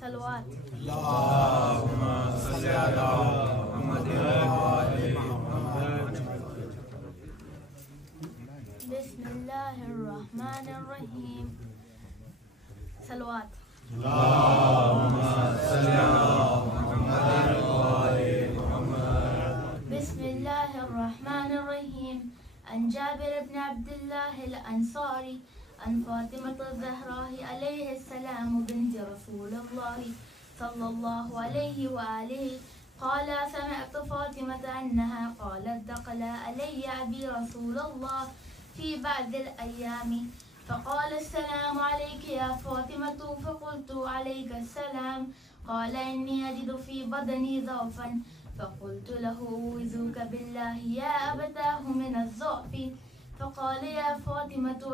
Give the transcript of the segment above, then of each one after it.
सलवात। बिस्मिल्लाहिर्रहमानिर्रहीम। सलवात। बिस्मिल्लाहिर्रहमानिर्रहीम। अन जाबिर इब्न अब्दुल्लाह अल-अंसारी अन फातिमा ज़हरा अलैहिस्सलाम बिन्त रसूलिल्लाह सल्लल्लाहु अलैहि व आलिहि क़ाल समिअतु फ़ातिमत अन्नहा क़ालत दख़ल अलय्य अबी रसूलल्लाह फ़ी बअदिल अय्यामि फ़क़ाल अस्सलामु अलैका या फ़ातिमतु फ़क़ुल्तु अलैका अस्सलाम क़ाल इन्नी अजिदु फ़ी बदनी ज़अफ़न फ़क़ुल्तु लहु उऊज़ुका बिल्लाहि या अबताहु मिनज़-ज़अफ़ि फ़क़ाल या फ़ातिमतु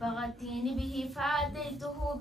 फ़ग़त्तीनी बिही फ़अतैतुहु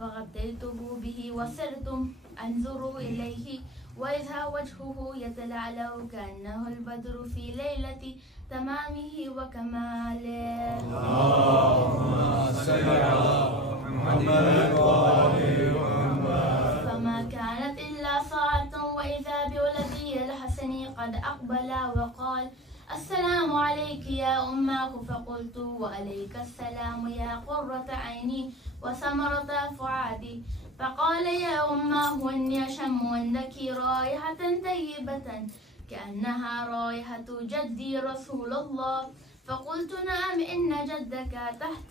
फ़ग़त्तैतुहु बिही वसिरतु अन्ज़ुरु इलैहि वइज़ा वजहुहु यतलअलअ कअन्नहु अल-बद्रु फ़ी लैलति तमामिहि व कमालिहि। फमा कानत इल्ला साअतुन वइज़ा बिवलदी अल-हसन क़द अक़बल वक़ाल अस्सलामु अलैकी या उम्मह फ़क़ुल्तु व अलैका अस्सलाम या क़ुर्रत ऐनी व समरत फ़ुआदी फ़क़ाल या उम्मह इन्नी अशम्मु इन्दकी राइहतन तय्यबतन कअन्नहा राइहतु जद्दी रसूलल्लाह फ़क़ुल्तु नअम इन्न जद्दक तहत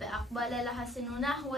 फ़अक़बल अल-हसन नहव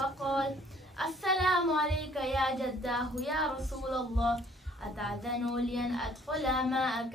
वक़ाल अस्सलामु अलैका या जद्दाह या रसूलल्लाह अतअज़नु लि अन अदख़ुल माअक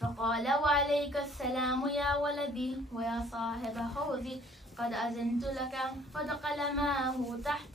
फ़क़ाल वअलैका अस्सलाम या वलदी व या साहिब हौज़ी क़द अज़नतु लक फ़दख़ल माअहु तहत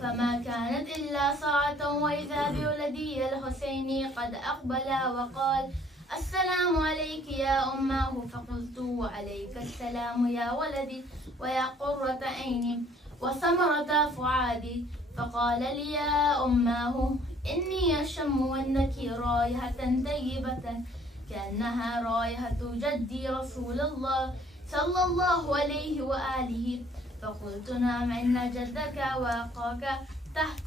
फमा कानत इल्ला साअतन वइज़ा बिवलदी अल-हुसैन क़द अक़बल वक़ाल अस्सलामु अलैकी या उम्मह फ़क़ुल्तु व अलैका अस्सलाम या वलदी व या क़ुर्रत ऐनी व समरत फ़ुआदी फ़क़ाल लि या उम्मह इन्नी अशम्मु इन्दकी राइहतन तय्यबतन कअन्नहा राइहतु जद्दी रसूलल्लाह सल्लल्लाहु अलैहि व आलिहि फ़क़ुल्तु नअम इन्न जद्दक वअख़ाक तहत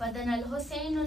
फ़दना अल-हुसैन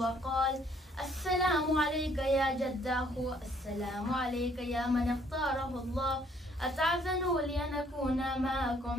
वक़ाल अस्सलामु अलैका या जद्दाहु अस्सलामु अलैका या मन इख्तारहु अल्लाह अतअज़नु लि अन अकून माअकुम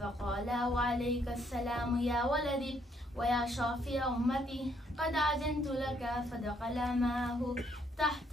फ़क़ाल वअलैका अस्सलाम या वलदी व या शाफ़िअ उम्मती क़द अज़नतु लक फ़दख़ल माअहु तहत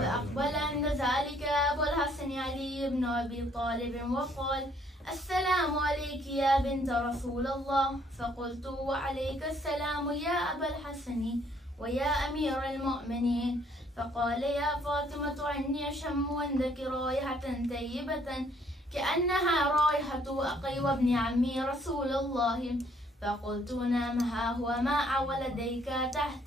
फ़अक़बल अंद ज़ालिक अबुल हसन अली इब्न अबी तालिब वक़ाल अस्सलामु अलैकी या बिन्त रसूलल्लाह फ़क़ुल्तु व अलैका अस्सलाम या अबल हसन व या अमीरल मुअमिनीन फ़क़ाल या फ़ातिमतु इन्नी अशम्मु इन्दकी राइहतन तय्यबतन कअन्नहा राइहतु अख़ी व इब्न अम्मी रसूलिल्लाह फ़क़ुल्तु नअम हा हुवा माअ वलदैक तहत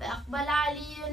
फ़अक़बल अली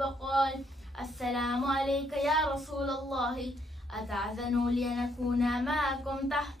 वक़ाल अस्सलामु अलैका या रसूलल्लाह अतअज़नु लि अन अकून माअकुम तहत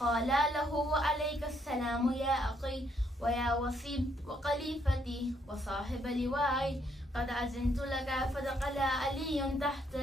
क़ाल लहु व अलैका अस्सलाम या अख़ी व या वसी व ख़लीफ़ती व साहिब लिवाई क़द अज़नतु लक फ़दख़ल अली तहत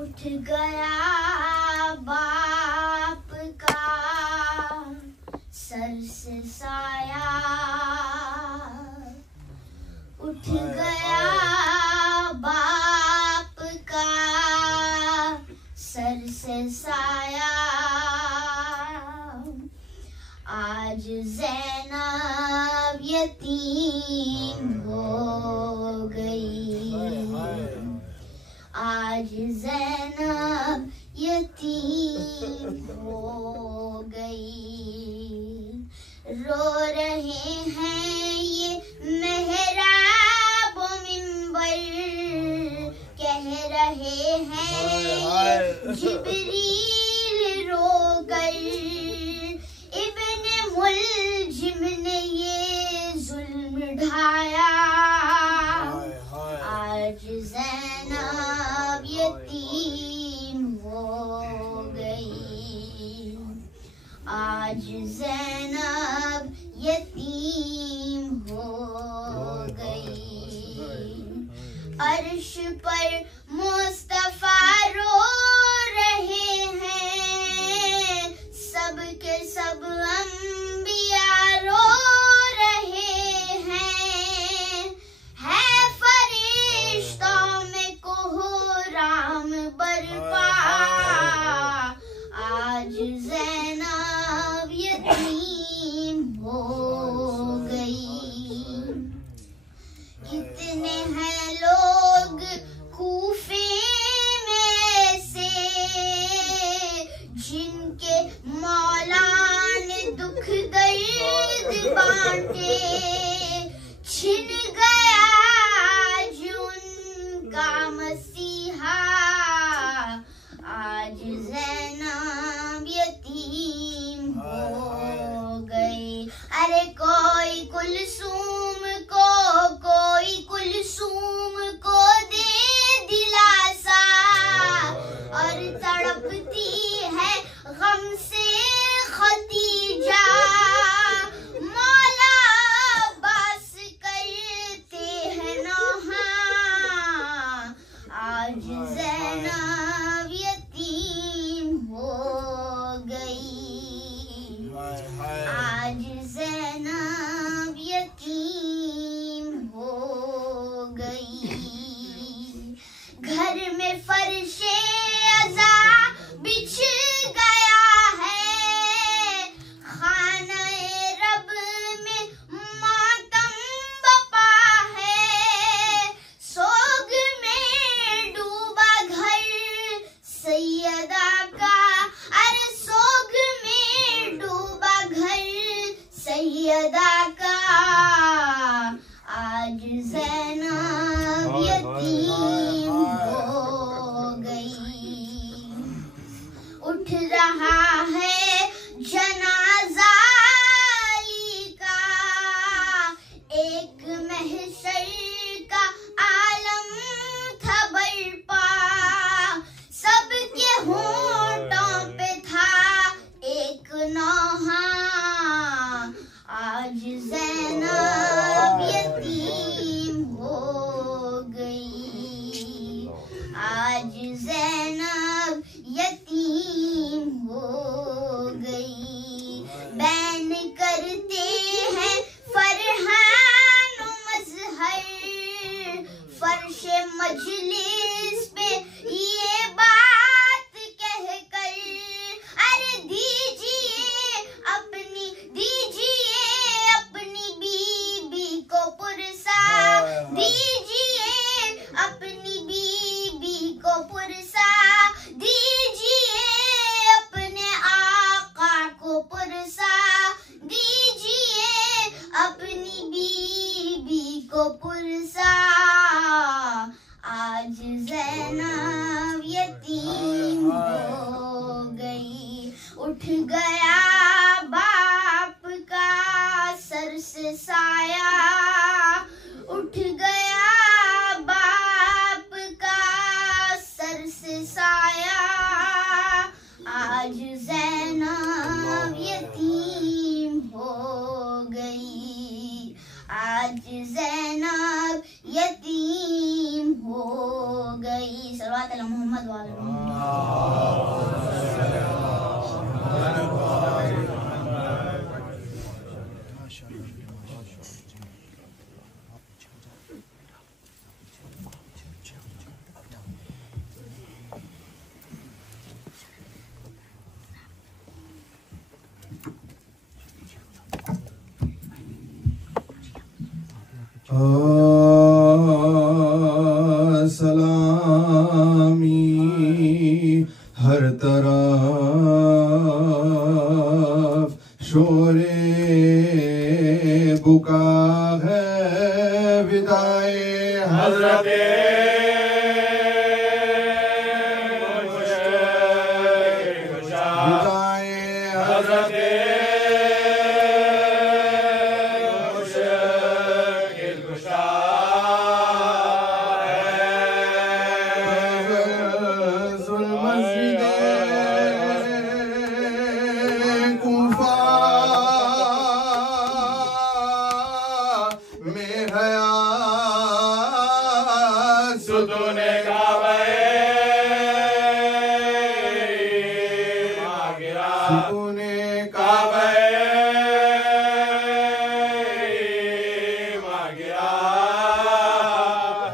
उठ गया बाप का सर से साया उठ गया बाप का सर से साया आज ज़ैनब यतीम हो गई आज ज़ैनब यतीम हो गई रो रहे हैं ये जिब्रील रोकर इब्ने मुलजिम ने ये जुल्म ढाया। आज ज़ैनब यतीम हो गई, आज ज़ैनब यतीम हो गई। अर्श पर मुस्तफा रो रहे हैं, सब के सब अंबिया रो रहे हैं। है फरिश्तों में कोहराम बरपा, आज ज़ैनब यतीम हो गई। कितने हैं लोग कूफे में से जिनके मौला ने दुख दर्द बांटे। छिन गया जो उनका मसीहा, आज ज़ैनब यतीम हो गई। अरे कोई कुलसूम को दे दिलासा, और तड़पती है गम से खतीजा। मौला बास करते हैं नौहा, आज ज़ैनब यतीम हो गई, आज ज़ैनब यतीम हो गई। घर में फर्शे अज़ा बिछ गया है, खाने रब में मातम बपा है। सोग में डूबा घर सैयदा का, अरे सोग में डूबा घर सैयदा का। आज ज़ैनब यतीम हो गई। उठ रहा है जनाज़ा अली का, एक महशर का आलम था बरपा। सबके होंठों पे था एक नौहा, आज ज़ैनब यतीम हो गई, आज ज़ैनब यतीम हो गई। बैन करते हैं फरहान मज़हर, फर्शे मजलिस पे ये बात कहकर, अरे दीजिए अपनी बीबी को पुरसा, दीजिए अपनी बीबी को पुरसा, दीजिए अपने आका को पुरसा, दीजिए अपनी बीबी को पुरसा। आज ज़ैनब यतीम हो गई। उठ गया बाप का सर से साया, उठ गया बाप का सर से साया। आज ज़ैनब यतीम हो गई, आज ज़ैनब यतीम हो गई। सल्लल्लाहु अलैहि मोहम्मद व आले सलामी हर तरफ शोरे बुका है, विदाए हज़रत तूने काबे मागिरा सुकूने काबे मागिरा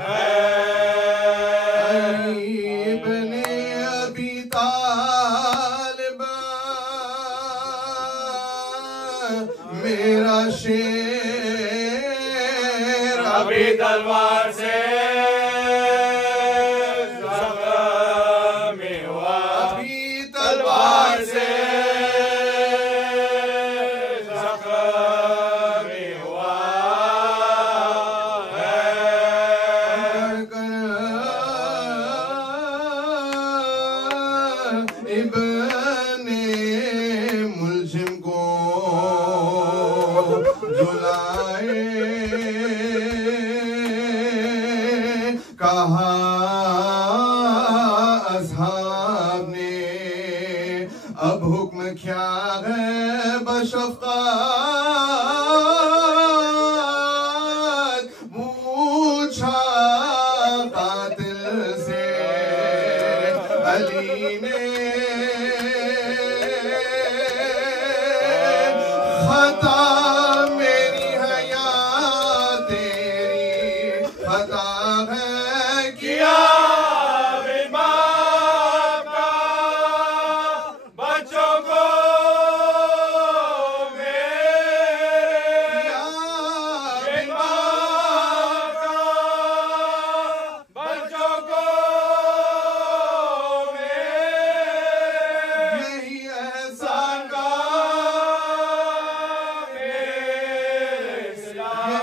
है इब्ने अबी तालिब मेरा शेर अभी तलवार से जख्मी हुआ अभी तलवार से जख्मी हुआ है इब्ने मुल्जिम को जुलाए कहा असहाब ने अब हुक्म क्या है बशफ़क़त पूछा कातिल से अली ने खता मेरी है या तेरी खता है किया बीमार का बच्चों को मेरे बीमार का बच्चों को मेरे यही एहसान का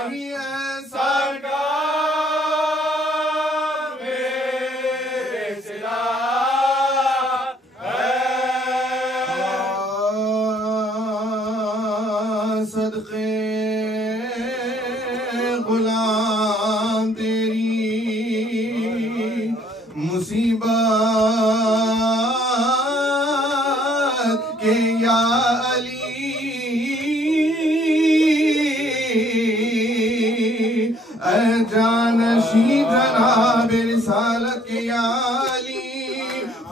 यही एहसान का सदक़े गुलाम तेरी मुसीबत के या अली जानशी जनाब रिसालत के या अली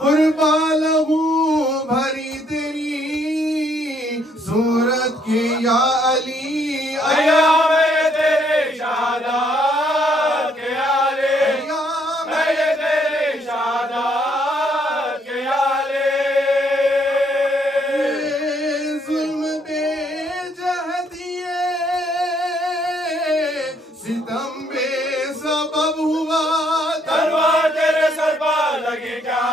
कुर्बा लहू भरी तेरी सूरत के या अली अय्याम तेरे शहादत के आले ये तेरे शहादत के आले जुल्म बेजहदिए सितम बेसबब हुआ तलवार तेरे सर पर लगी क्या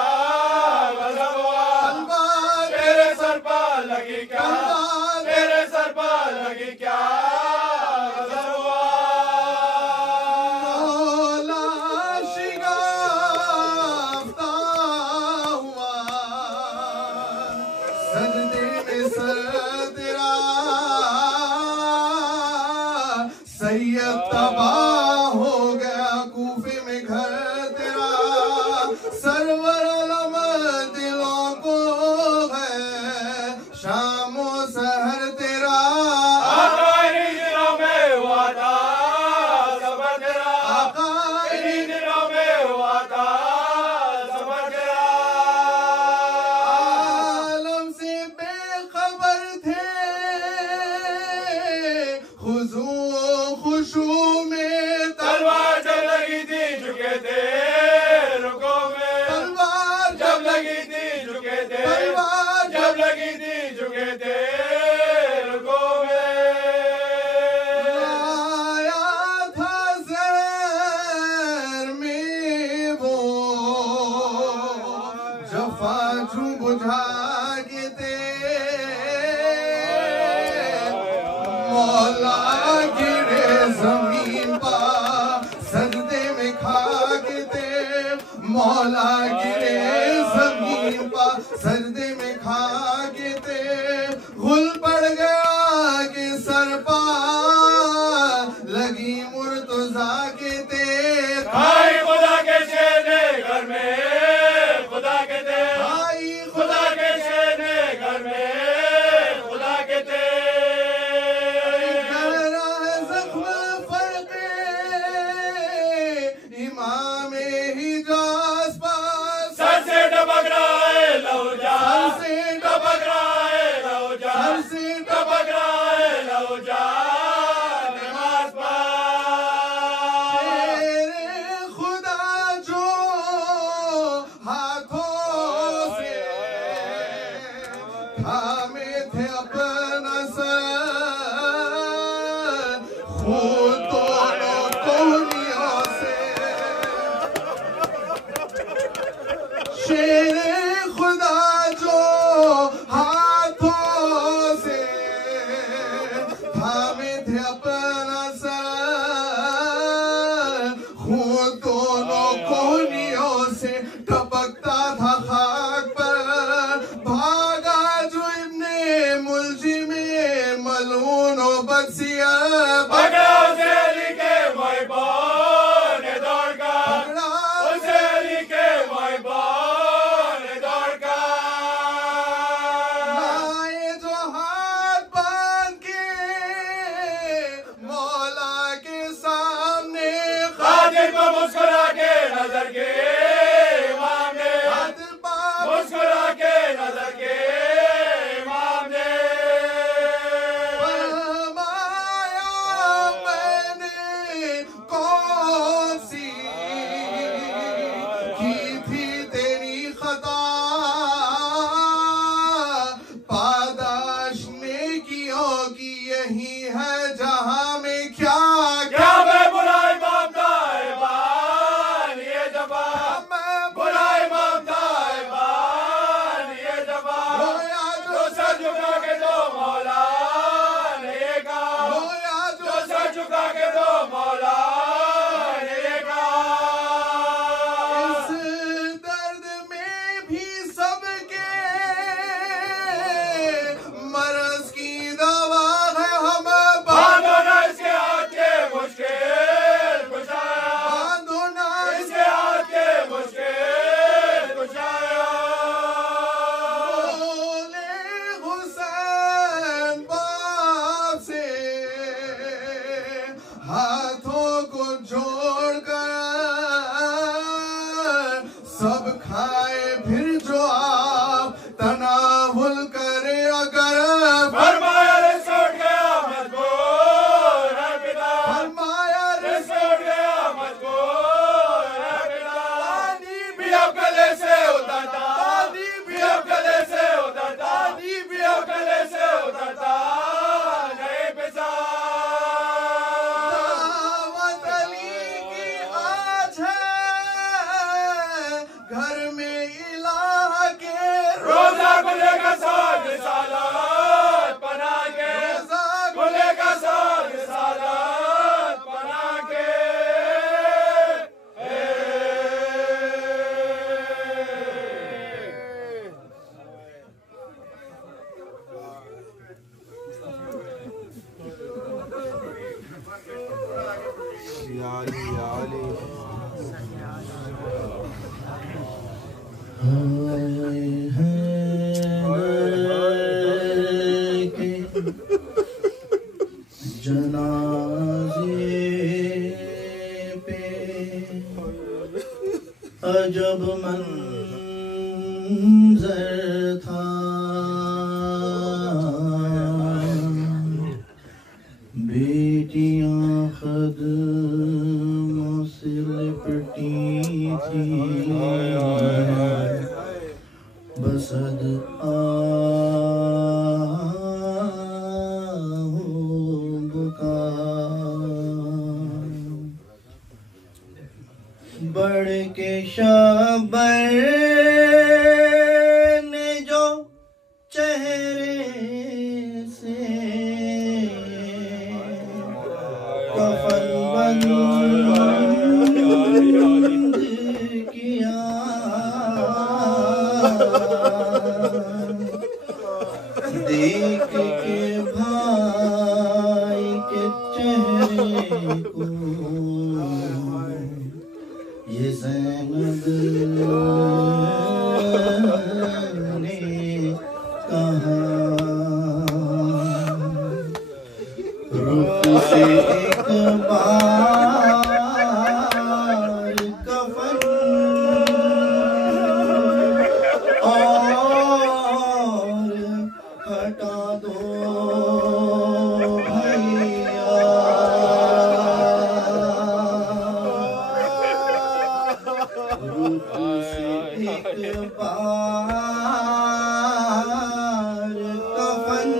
गज़ब हुआ तलवार तेरे सर पर लगी क्या तलवार तेरे सर पर लगी क्या गज़ब हुआ मौला शिगाफ्ता हुआ सजदे में सर तेरा सैयद तबाह हो गया कूफे में घर तेरा सरवर अलम दिलों को है शामो सहर तेरा आका इन्हीं दिनों में हुआ था सबर तेरा आका इन्हीं दिनों में हुआ था सबर तेरा आलम से बेखबर थे खुजू खुशू में तलवार जब लगी थी झुके थे रुको में तलवार जब लगी थी झुके थे तलवार जब लगी थी झुके थे रुको में आया था ज़हर में वो जफा जू बुझा के दे मौला गिरे जमीन पर सजदे में खाक दे मौला गिरे जमीन पर सजदे में खाक दे गुल पड़ गया के सर पर लगी मुर्तजा के दे भाई खुदा के शेर ने घर में खुदा के थे भाई खुदा के शेर ने घर में खुदा के थे गहरा है जख्म फर्क इमाम खून दोनों कोहनियों से शेर खुदा जो हाथों से थामे थे अपना सर खून दोनों कोहनियों से टपकता था खाक पर भागा जो इब्ने मुल्जिमे मलून व बदसिया पकड़ा उसे अली के महबूब ने दौड़ का उसे अली के महबूब ने दौड़ का लाए जो हाथ बांध के मौला के सामने खादिर को मुस्कुरा के नजर के इमाम ने खादिर बाप मुस्कुरा के नजर के इमाम ने फरमाया मैंने कौन सी की थी तेरी खता पादाश नेकियों की यही है जहां में क्या क्या मैं बुराई मानता है बान ये जवाब मैं बुराई मानता है बान ये जवाब रोया जो सर झुका के दो मौला ने कहा रोया जो सर झुका के दो मौला ने कहा इस दर्द में भी सबके मरज की दवा है हम बांधो ना इसके हाथ के मुश्किल कुशाया बांधो ना इसके हाथ के मुश्किल कुशाया बोले हुसैन बाप से हाथों को जोड़कर सब खाए फिर जो आप तनावुल करे अगर फरमाया रिस्क उठ गया मजबूर है पिता फरमाया रिस्क उठ गया मजबूर है पिता भी अब गले से उतरता भी अब गले से उतरता भी अब गले से उतरता नहीं पिता दावत अली की आज है घर में इलाह के रोजा खुलेगा साथ रिसालत बना के रोजा खुलेगा साथ रिसालत बना के जनाज़े पे अजब मंज़र था बेटियां ख़दमों से लिपटी थी बसद बुका बढ़ के शबर ने जो चेहरे से कफन बंद किया देख के भाई के चेहरे को ये ज़ैनब ने कहा रुख से एक बार कफन और हटा दो भैया रुख से एक बार कफन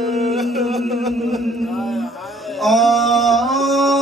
और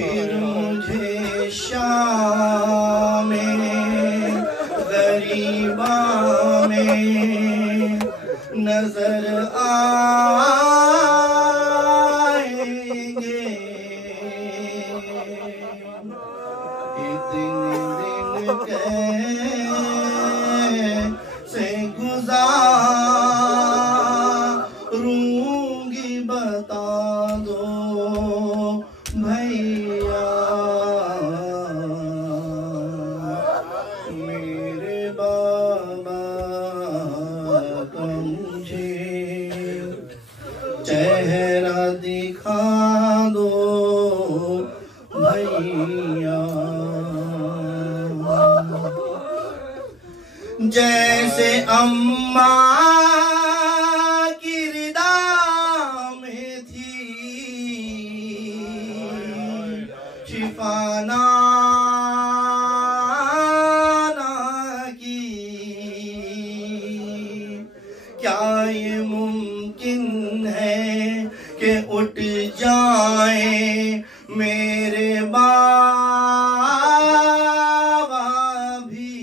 फिर मुझे शाम में गरीबा में नजर आएंगे। इतने दिन कैसे गुजारूंगी बता दो भैया। मेरे बाबा का मुझे चेहरा दिखा दो भैया। जैसे अम्मा की रिदा में थी शिफाना की, क्या ये मुमकिन है कि उठ जाए मेरे बाबा भी।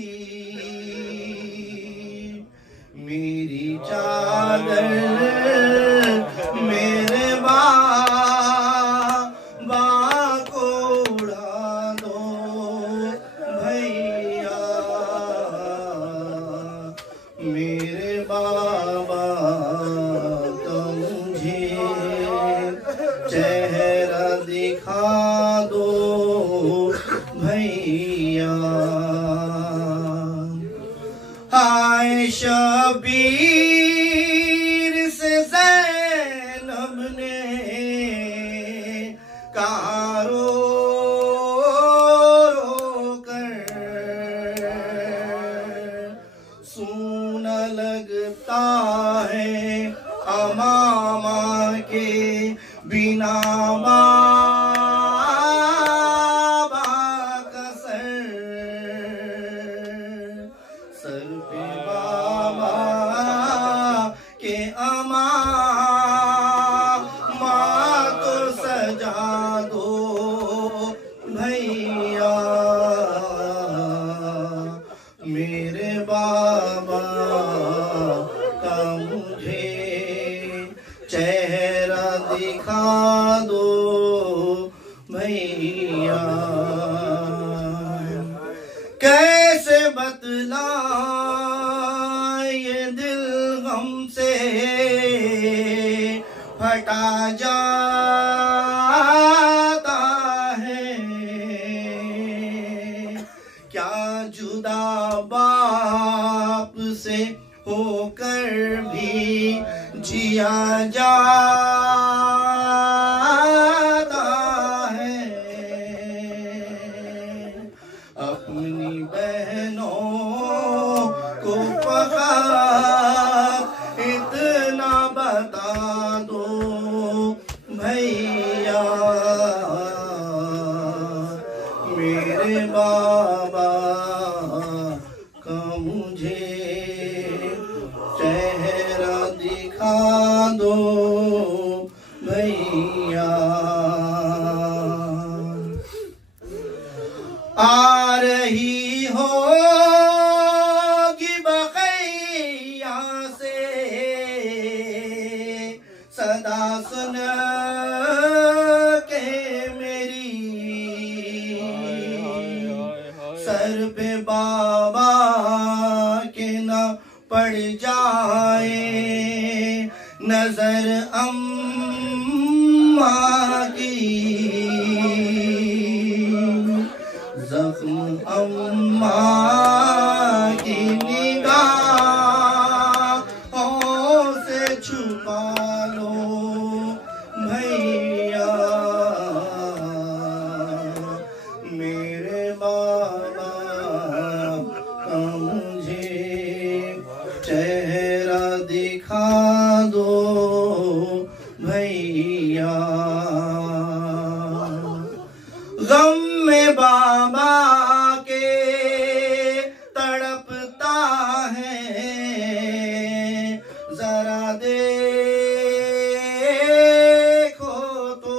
मेरी चादर मेरे बाबा को उड़ा दो भैया। मेरे बाबा का मुझे चेहरा दिखा दो भैया। हाय शबीर से ज़ैनब ने कहा रो रो कर, सूना लगता है अमामा के बिना बाबा का सर पे बाबा के अमामा तो सजा दो भैया। मेरे बाबा का मुझे चेहरा दिखा दो भैया। कैसे बतलाए ये दिल गम से फटा जाता है। क्या जुदा बाप से होकर भी जिया जाता है। अपनी बहनों को फक़त इतना बता दो भैया। मेरे बाबा का मुझे चेहरा दिखा दो भैया। आ रही होगी बक़ैया से सदा सुन के मेरी, सर पे बाबा के न पड़ जाए नजर अम्मा की। जख्म अम्मा की निगाहों से छुपा लो भैया। मेरे बाबा का मुझे चेहरा दिखा दो भैया। गम में बाबा के तड़पता है, जरा देखो तो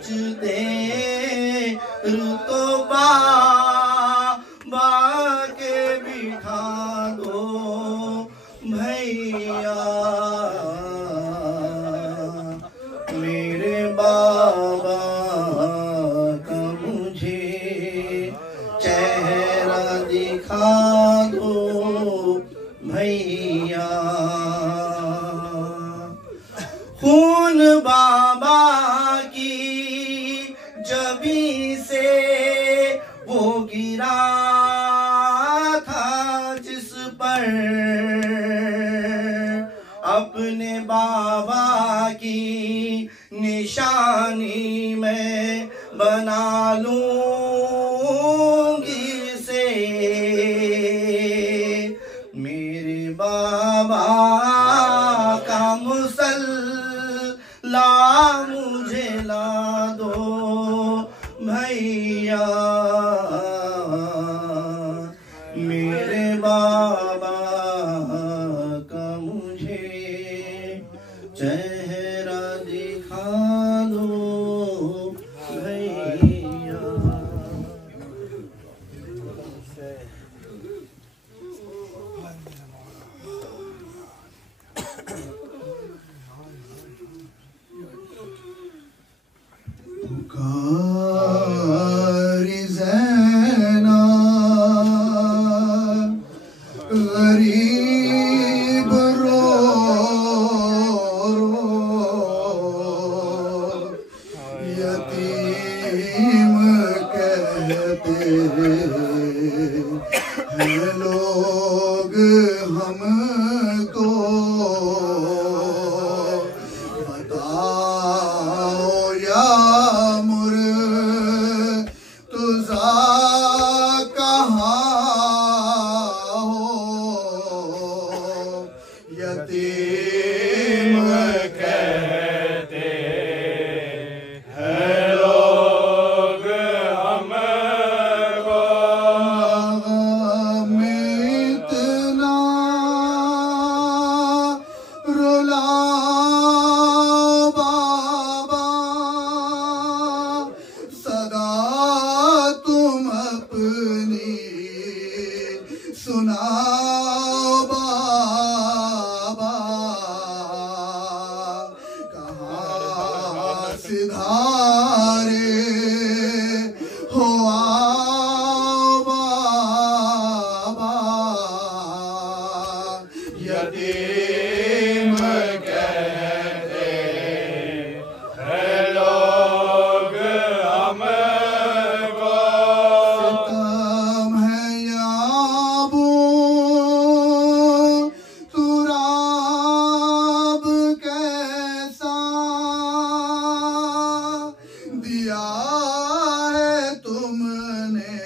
कुछ देर तो बाबा के बिठा दो भैया, मेरे बाबा का मुझे चेहरा दिखा दो भैया। खून बाबा की जबी से वो गिरा था जिस पर, अपने बाबा की निशानी में बना लूंगी से, मेरे बाबा का मुसल्ला मुझे ला दो भैया, मेरे बाबा का मुझे चेहरा दिखा दो भैया। पुकारी ज़ैना गरीब रो रो, यतीम कहते हैं लोग हमको, बताओ या मुर्तज़ा कहाँ हो, यतीम कहते हैं लोग हमको, इतना रुलाओ बाबा, सदा तुम अपनी सुनाओ बाबा, कहाँ सिधारे हो आओ बाबा, यतीम कहते हैं लोग हमको, सितम है याबो तुराब कैसा, दिया है तुमने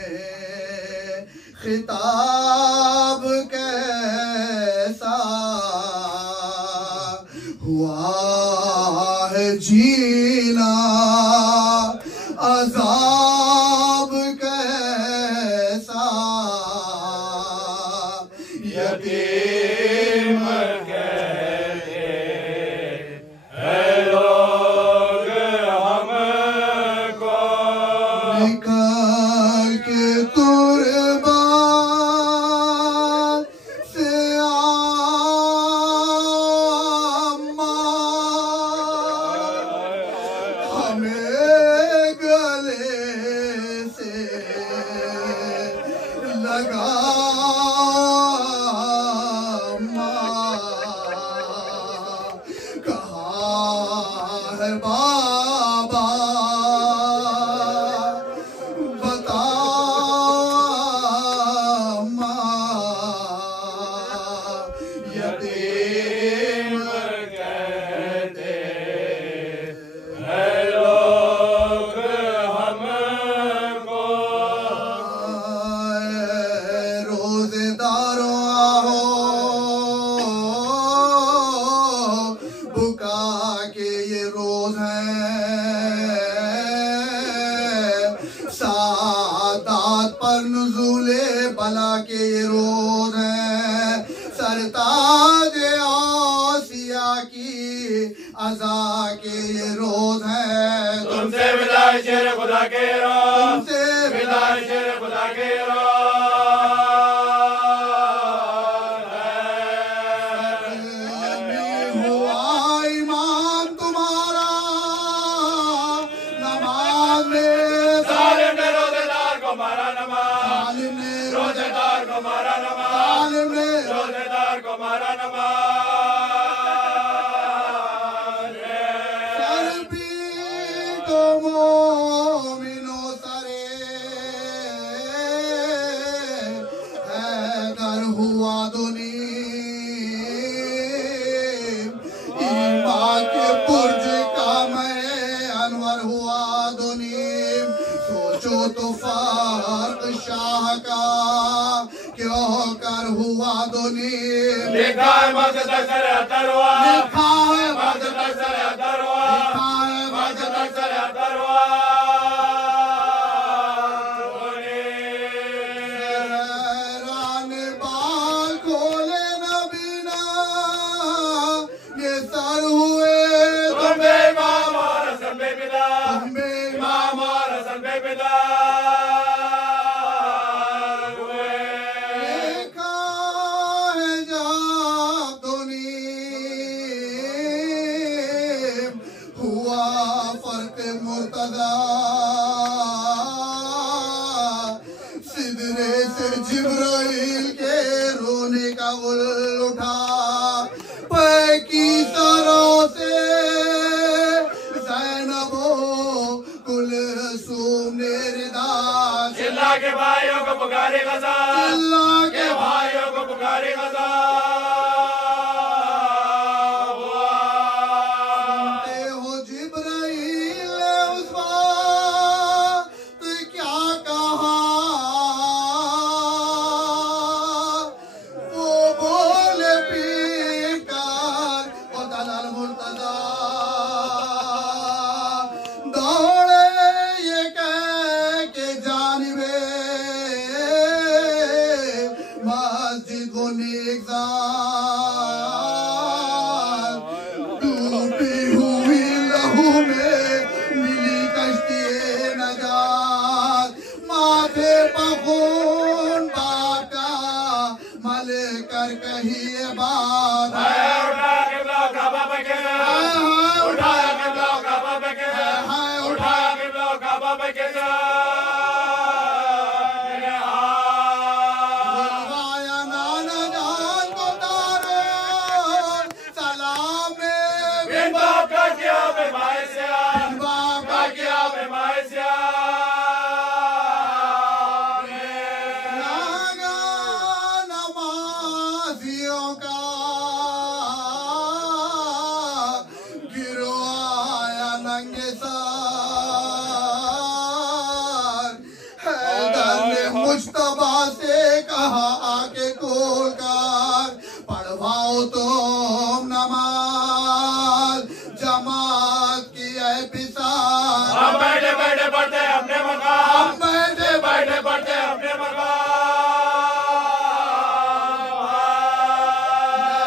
खिताब कैसा, हुआ है जीना अजाब कैसा, यतीम कहते हैं लोग हमको, निकाल के तुरबा से अम्मा, हमें गले से लगा अम्मा, कहाँ है बाबा बताओ माँ, यतीम कहते हैं लोग हमको, रोजेदारों आओ बुका के ये रोज हैं, सादात पर नुज़ूले बला के ये रोज हैं, सरताज औसिया की अज़ा के ये रोज हैं, तुम तुमसे विदाई शेर खुदा के रो, तुमसे विदाई शेर खुदा के रो। रोजेदार को मारा नमाज सरबी को मोमिनो सरे हैदर हुआ दुनी ईमा के पुरज का मैं अनवर हुआ दुनी सोचो तो फर्क शाह का क्यों कर हुआ दुनी लिखा है मर्द तक तरवा, लिखा है मर्द तक तरवा, लिखा है मर्द तक तरवा। हैरान बाल खोले नबीना ये सर हुए तुम्बे इमाम और हसन पे पिता, तुम्बे इमाम और हसन पे पिता। देखा है जब दुनी हुआ फर्क मुर्तदा सिदरे से जिब्राइल के रोने का गुल उठा पैकी सरों से ज़ैनबो कुलसूम ने रिदा चिल्ला के भाइयों को पुकारे गजा, चिल्ला के भाइयों को पुकारे गजा। सुनते हो जिब्राइल ने उस वक्त क्या कहा वो बोले पीकर ओ दलाल मुर्तजा दौड़े ये कह के जानिबे मस्जिद वो नेकजार डूबी हुई लहू में मिली कश्ती नजात माथे पर खून बाटा मल कर कही ये बात उठा के ब्लॉक काबा पे के, उठा के ब्लॉक काबा पे के, उठा के ब्लॉक काबा पे के। बुलवाया नाना जान को तारो सलाम बिन बाप का किया बेमाए से, बाप का किया बेमाए से। नागा नमाजियों का गिरो आया नंगे सार हैदर ने मुश्तबा से कहा आके खोलकर पढ़वाओ तुम नमाज जमात की है पिसार हम बैठे बैठे पढ़ते अपने मकाम, बैठे बैठे पढ़ते अपने मकाम।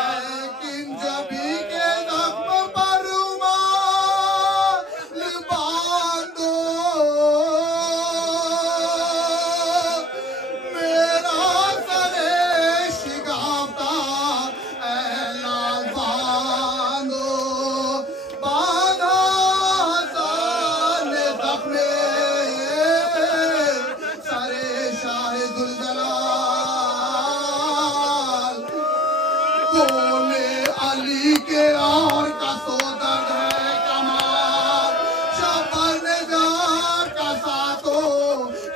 लेकिन जबी के जख्म पर रुमाल बांधो मेरा सरे शिगाफ्ता ऐलान बांधो बांधा हसन जख्मे सरे शाहिदुल जलाल बोले अली के और का सो दर्द है कमाल शबर ने जार का साथो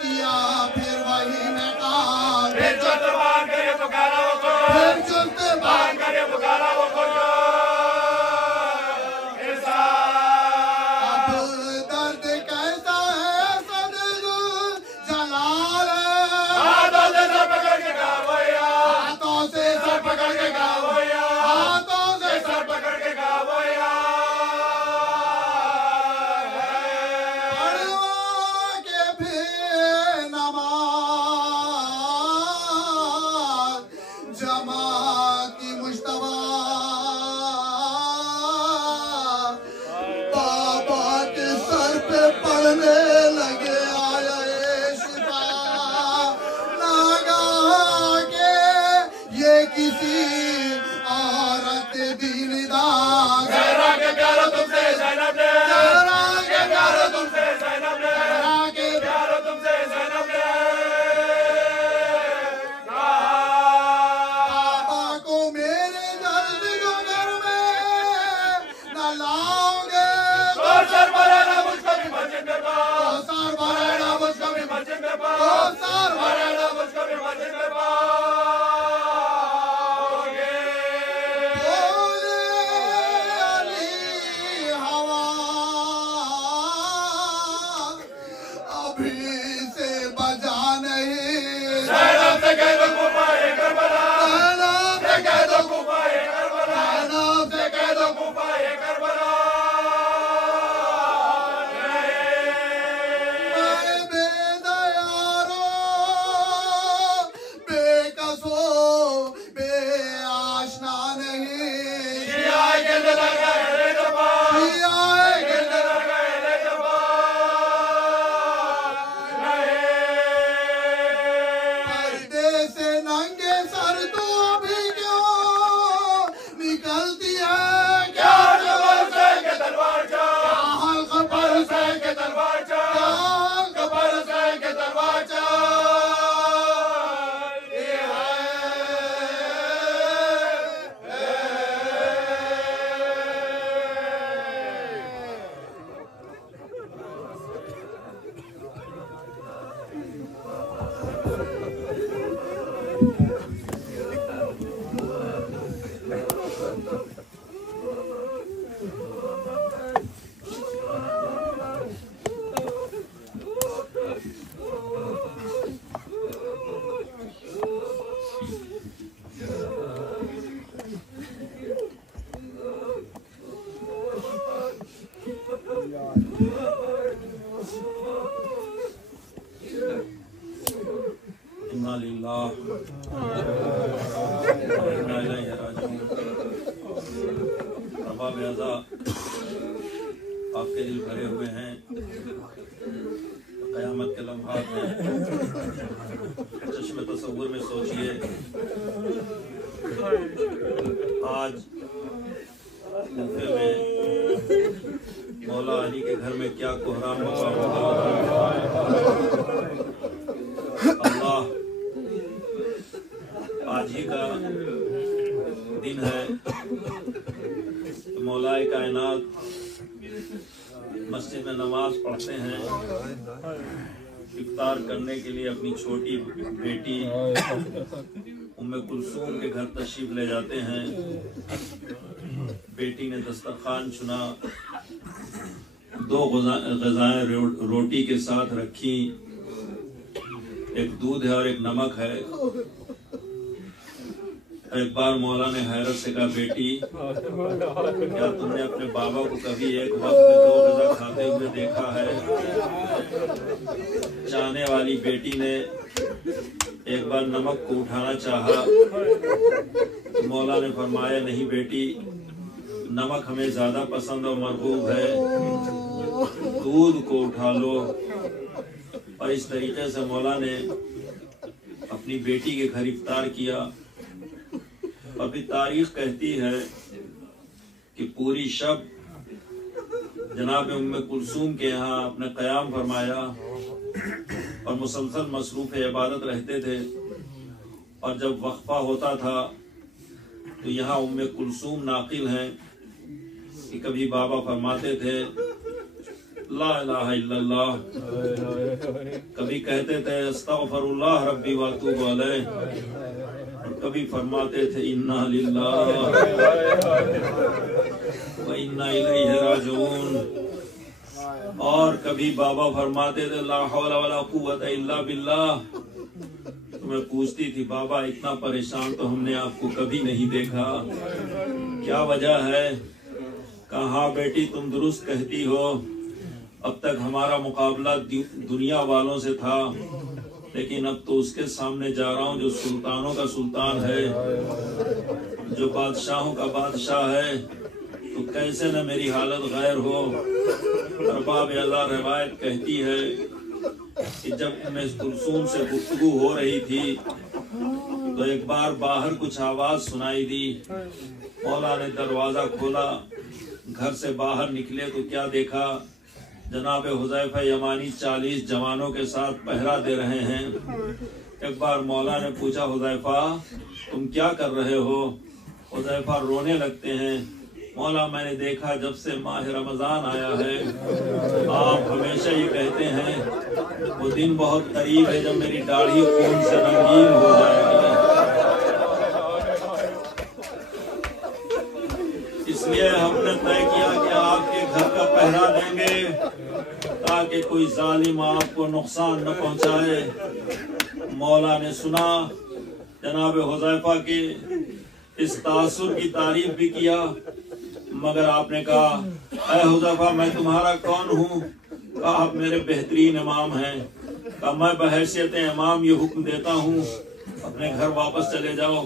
किया फिर वही में कार फिर चुत बांध कर ये पुकारा वो को, फिर चलते बांध कर ये पुकारा वो को जो अब दर्द कैसा है सदरुल जलाल हाथों से सर पकड़ के कहा भैया, हाथों से सर पकड़ के कहा भैया, हाथों से सर पकड़ के कहा भैया। पढ़वा के फिर नमाज जमात की मुश्तबा बाबा के सर पे कहने लगे आया शिफा नागा के ये किसी औरत दीनदार जहरा के प्यारो तुमसे ज़ैनब ने, जहरा के प्यारो तुमसे ज़ैनब ने, जहरा के प्यारो तुमसे ज़ैनब ने पापा को मेरे दर्द को घर में न लाओगे तो सर भरेगा मुझको भी मस्जिद में पाओ, सार भरेगा मुझको भी मस्जिद में पाओ, सार भरेगा मुझको भी मस्जिद में पाओगे। बोले अली हवा अभी से बजा नहीं ज़ैनब से कह दो कुफाए करबला, ज़ैनब से कह दो कुफाए करबला, ज़ैनब से कह दो कुफाए करबला। मैं बेदयारो बेकसो बेआशना नहीं शिया के दिल लगाए ले जबा, आए के दिल लगाए ले जबा। पर्दे से नंगे सर तू अभी क्यों निकलती है क्या जबर से के तलवार जा, हल्क पर से के तलवार जा, पर से के तलवार जा। ये इन्ना लिल्लाह इन्ना इलैहि राजिऊन। अहबाब अज़ा, आपके दिल भरे हुए हैं। क़यामत के लम्हात में चश्मे तसव्वुर में सोचिए, आज कूफे में मौला अली के घर में क्या कोहराम हुआ होगा। अल्लाह, आज ही का दिन है तो मौलाए कायनात मस्जिद में नमाज पढ़ते हैं। इफ्तार करने के लिए अपनी छोटी बेटी उम्मे कुलसूम के घर तशरीफ ले जाते हैं। बेटी ने दस्तरखान चुना, 2 ग़िज़ाएं रोटी के साथ रखी, एक दूध है और एक नमक है। एक बार मौला ने हैरत से कहा, बेटी क्या तुमने अपने बाबा को कभी एक वक्त में 2 ग़िज़ा खाते हुए देखा है? चाहने वाली बेटी ने एक बार नमक को उठाना चाहा तो मौला ने फरमाया, नहीं बेटी, नमक हमें ज्यादा पसंद और मरगूब है, दूध को उठा लो। और इस तरीके से मौला ने अपनी बेटी के घर इफ्तार किया। और फिर तारीख कहती है कि पूरी शब जनाब उम्मे कुलसूम के यहाँ अपने क़याम फरमाया और मुसलसल मसरूफ़ इबादत रहते थे। और जब वक्फा होता था तो यहाँ उम्मे कुलसूम नाकिल हैं कि कभी बाबा फरमाते थे ला इलाहा इल्लल्लाह, कभी कहते थे अस्तगफिरुल्लाह रब्बी व अतूबु अलैह, और कभी फरमाते थे इन्ना लिल्लाह व इन्ना इलैहि राजिऊन। और कभी बाबा फरमाते थे ला हौला वला कुव्वता इल्ला बिल्लाह। तो मैं पूछती थी, बाबा इतना परेशान तो हमने आपको कभी नहीं देखा, क्या वजह है? कहा, बेटी तुम दुरुस्त कहती हो, अब तक हमारा मुकाबला दुनिया वालों से था, लेकिन अब तो उसके सामने जा रहा हूँ जो सुल्तानों का सुल्तान है, जो बादशाहों का बादशाह है। तो कैसे न मेरी हालत गैर हो। अरबाब अल्लाह रिवायत कहती है कि जब उम्मे कुलसूम से गुफ्तगू हो रही थी तो एक बार बाहर कुछ आवाज सुनाई दी। मौला ने दरवाजा खोला, घर से बाहर निकले तो क्या देखा, जनाब हुज़ैफा यमानी 40 जवानों के साथ पहरा दे रहे हैं। एक बार मौला ने पूछा, हुज़ैफा तुम क्या कर रहे हो? हुज़ैफा रोने लगते हैं। मौला मैंने देखा जब से माह रमजान आया है आप हमेशा ही कहते हैं वो दिन बहुत करीब है जब मेरी दाढ़ी खून से रंगीन हो जाएगी, इसलिए हमने तय किया कि आपके घर का पहरा देंगे ताकि कोई जालिम आपको नुकसान न पहुंचाए। मौला ने सुना, जनाब हुज़ैफा के इस तासुर की तारीफ भी किया, मगर आपने कहा, ऐ हुज़ैफा मैं तुम्हारा कौन हूँ? कहा आप मेरे बेहतरीन इमाम हैं। कहा मैं बहैसियत इमाम ये हुक्म देता हूँ अपने घर वापस चले जाओ।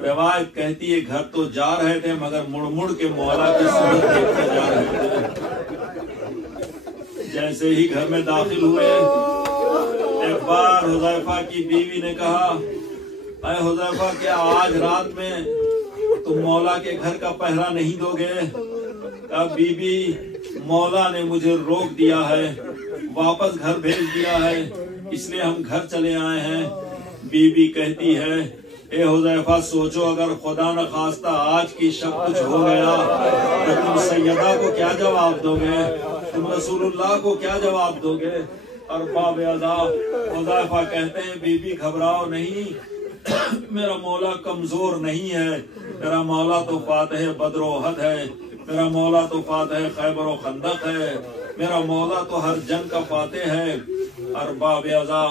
रिवायत कहती है घर तो जा रहे थे मगर मुड़ मुड़ के मौला की सूरत देखते जा रहे थे। जैसे ही घर में दाखिल हुए, एक बार हुज़ैफा की बीवी ने कहा, ऐ हुज़ैफा क्या आज रात में तुम मौला के घर का पहरा नहीं दोगे? कहा बीबी मौला ने मुझे रोक दिया है, वापस घर भेज दिया है, इसलिए हम घर चले आए हैं। बीबी कहती है, ए हुज़ैफा सोचो अगर खुदा न खास्ता आज की शब कुछ हो गया तो तुम सैयदा को क्या जवाब दोगे? तुम रसूलुल्लाह को क्या जवाब दोगे? और बाब-ए-अज़ा हुज़ैफा कहते हैं, बीबी घबराओ नहीं, मेरा मौला कमजोर नहीं है, मेरा मौला तो फातिह बद्र उहद है, मेरा मौला तो फातिह खैबर व खंदक है, मेरा मौला तो हर जंग का फातिह है। और बाब-ए-अज़ा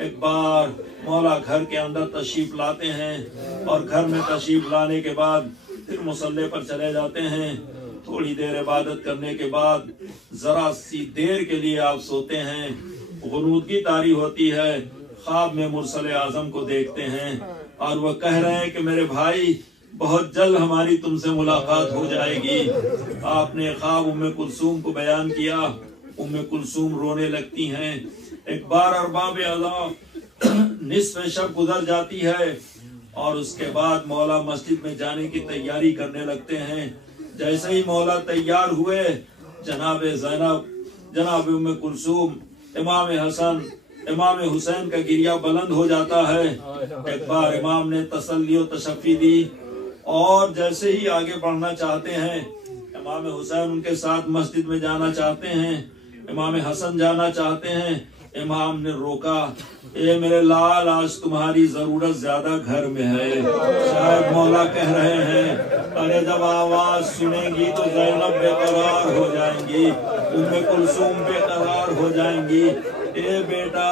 एक बार मौला घर के अंदर तशरीफ लाते हैं और घर में तशरीफ लाने के बाद फिर मुसल्ले पर चले जाते हैं। थोड़ी देर इबादत करने के बाद जरा सी देर के लिए आप सोते हैं, गुनूदगी तारी होती है, ख्वाब में मुरसल आजम को देखते हैं और वह कह रहे हैं कि मेरे भाई बहुत जल्द हमारी तुमसे मुलाकात हो जाएगी। आपने ख्वाब उम्मे कुलसूम को बयान किया, उम्मे कुलसूम रोने लगती हैं। एक बार अरबाब-ए-अज़ा निस्फ़ शब गुजर जाती है और उसके बाद मौला मस्जिद में जाने की तैयारी करने लगते हैं। जैसे ही मौला तैयार हुए, जनाब ज़ैनब, जनाब उम्मे कुलसूम, इमाम हसन, इमाम हुसैन का गिरिया बुलंद हो जाता है। एक बार इमाम ने तसल्ली और तशफ़ी दी और जैसे ही आगे बढ़ना चाहते हैं, इमाम हुसैन उनके साथ मस्जिद में जाना चाहते हैं, इमाम हसन जाना चाहते हैं। इमाम ने रोका, ए मेरे लाल आज तुम्हारी जरूरत ज्यादा घर में है। शायद मौला कह रहे हैं, अरे जब आवाज सुनेंगी तो ज़ैनब बेकरार हो जाएंगी, उम्मे कुलसूम बेकरार हो जाएंगी। ए बेटा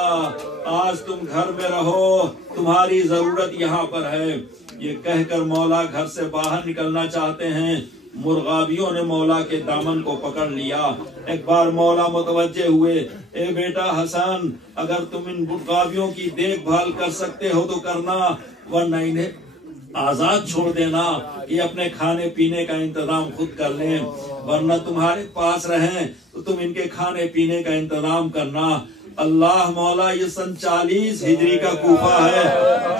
आज तुम घर में रहो, तुम्हारी जरूरत यहाँ पर है। ये कहकर मौला घर से बाहर निकलना चाहते हैं, मुर्गाबियों ने मौला के दामन को पकड़ लिया। एक बार मौला मुतवज्जे हुए, ए बेटा हसन अगर तुम इन मुर्गाबियों की देखभाल कर सकते हो तो करना, वरना इन्हें आजाद छोड़ देना, ये अपने खाने पीने का इंतजाम खुद कर लें, वरना तुम्हारे पास रहें तो तुम इनके खाने पीने का इंतजाम करना। अल्लाह मौला ये सन 40 हिजरी का कूफा है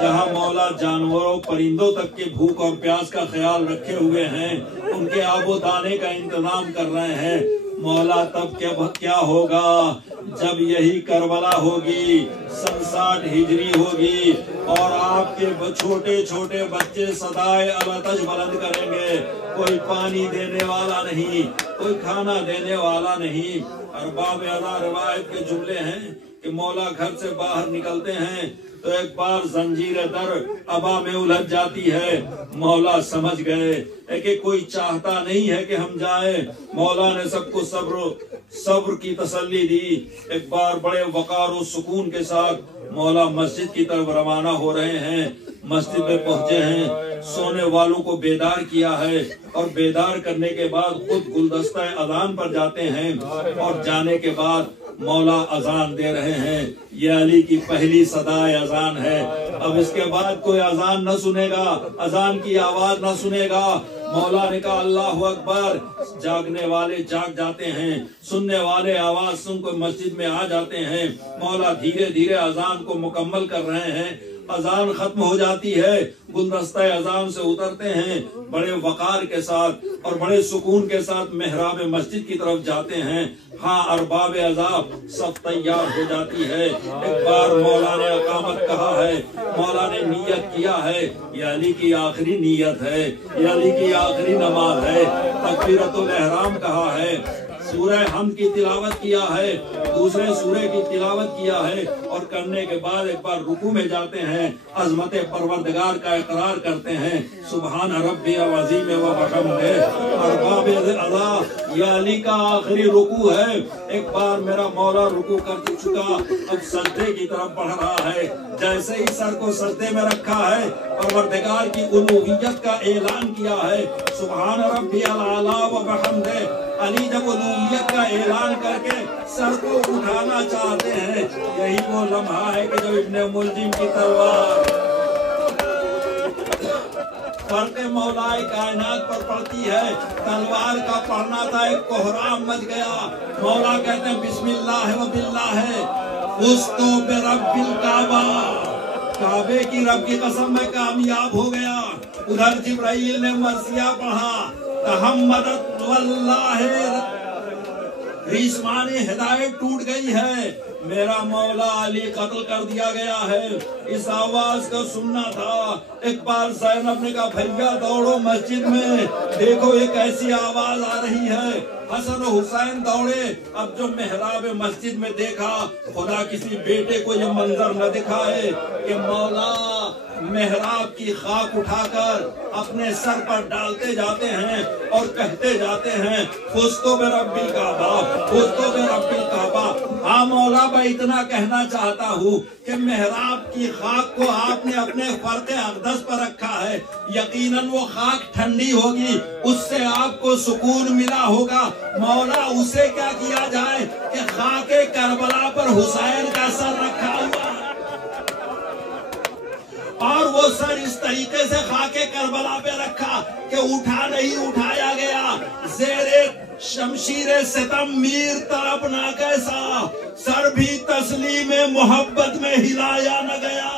जहाँ मौला जानवरों परिंदों तक के भूख और प्यास का ख्याल रखे हुए हैं, उनके आबो दाने का इंतजाम कर रहे हैं। मौला तब क्या होगा जब यही करबला होगी, सन 60 हिजरी होगी और आपके छोटे छोटे बच्चे सदाए अलतज बुलंद करेंगे, कोई पानी देने वाला नहीं, कोई खाना देने वाला नहीं। अरबाब-ए-अज़ा रिवायत के जुमले हैं कि मौला घर से बाहर निकलते हैं तो एक बार जंजीर दर अबा में उलझ जाती है। मौला समझ गए कि कोई चाहता नहीं है कि हम जाएं। मौला ने सबको सब्र की तसल्ली दी। एक बार बड़े वकार और सुकून के साथ मौला मस्जिद की तरफ रवाना हो रहे हैं। मस्जिद में पहुंचे हैं, सोने वालों को बेदार किया है और बेदार करने के बाद खुद गुलदस्ता अजान पर जाते हैं और जाने के बाद मौला अजान दे रहे हैं। ये अली की पहली सदाए अजान है। अब इसके बाद कोई अजान न सुनेगा, अजान की आवाज न सुनेगा मौला ने कहा अल्लाह अकबर। जागने वाले जाग जाते हैं, सुनने वाले आवाज सुनकर मस्जिद में आ जाते हैं। मौला धीरे धीरे अजान को मुकम्मल कर रहे हैं। अजान खत्म हो जाती है, गुलदस्ता अजान से उतरते हैं, बड़े वकार के साथ और बड़े सुकून के साथ मेहराब मस्जिद की तरफ जाते हैं। हाँ, अरबाब अजाब सब तैयार हो जाती है। एक बार मौला ने अकामत कहा है, मौला ने नियत किया है, ये अली की आखिरी नियत है, ये अली की आखिरी नमाज है। तकबीरतुल एहराम कहा है, सूरह हमद की तिलावत किया है, दूसरे सूरह की तिलावत किया है और करने के बाद एक बार रुकू में जाते हैं, अजमत परवरदिगार का इकरार करते हैं, सुबहान रब्बी अज़ीम व बिहम्दिही। अरबाब अज़ा, ये अली का आखिरी रुकू है। एक बार मेरा मौला रुकू कर चुका, अब सजदे की तरफ बढ़ रहा है। जैसे ही सर को सजदे में रखा है, परवरदिगार की उलूहियत का ऐलान किया है, सुबहान रब्बी अल-आला व बिहम्दिही। अली जब उलूहियत का ऐलान करके सर को उठाना चाहते हैं, यही वो लम्हा है कि जब इब्ने मुल्जिम की तलवार फर्क मौलाए कायनात पर पड़ती है। तलवार का पड़ना था, एक कोहराम मच गया। मौला कहते हैं बिस्मिल्लाह व बिल्लाह, उस्तो बिरब्बिल काबा, काबे की रब की कसम में कामयाब हो गया। उधर जिब्राइल ने मर्सिया पढ़ा, तहम्मदत वल्लाह, रिस्मानी हिदायत टूट गई है, मेरा मौला अली कत्ल कर दिया गया है। इस आवाज को सुनना था। एक बार ज़ैनब ने कहा भैया दौड़ो मस्जिद में, देखो एक ऐसी आवाज आ रही है। हसन और हुसैन दौड़े। अब जो मेहराब मस्जिद में देखा, खुदा किसी बेटे को ये मंजर न दिखाए कि मौला मेहराब की खाक उठाकर अपने सर पर डालते जाते हैं और कहते जाते हैं फुस्तो बे रब्बिल काबा, फुस्तो बे रब्बिल काबा। हाँ मौला, मैं इतना कहना चाहता हूँ कि मेहराब की खाक को आपने अपने फर्क अक़दस पर रखा है, यकीनन वो खाक ठंडी होगी, उससे आपको सुकून मिला होगा। मौला, उसे क्या किया जाए कि खाके करबला पर हुसैन का सर रखा हुआ और वो सर इस तरीके से खाके करबला पे रखा कि उठा नहीं उठाया गया। ज़ेरे शमशीर सितम मीर तड़पना कैसा, सर भी तस्लीम मोहब्बत में हिलाया न गया।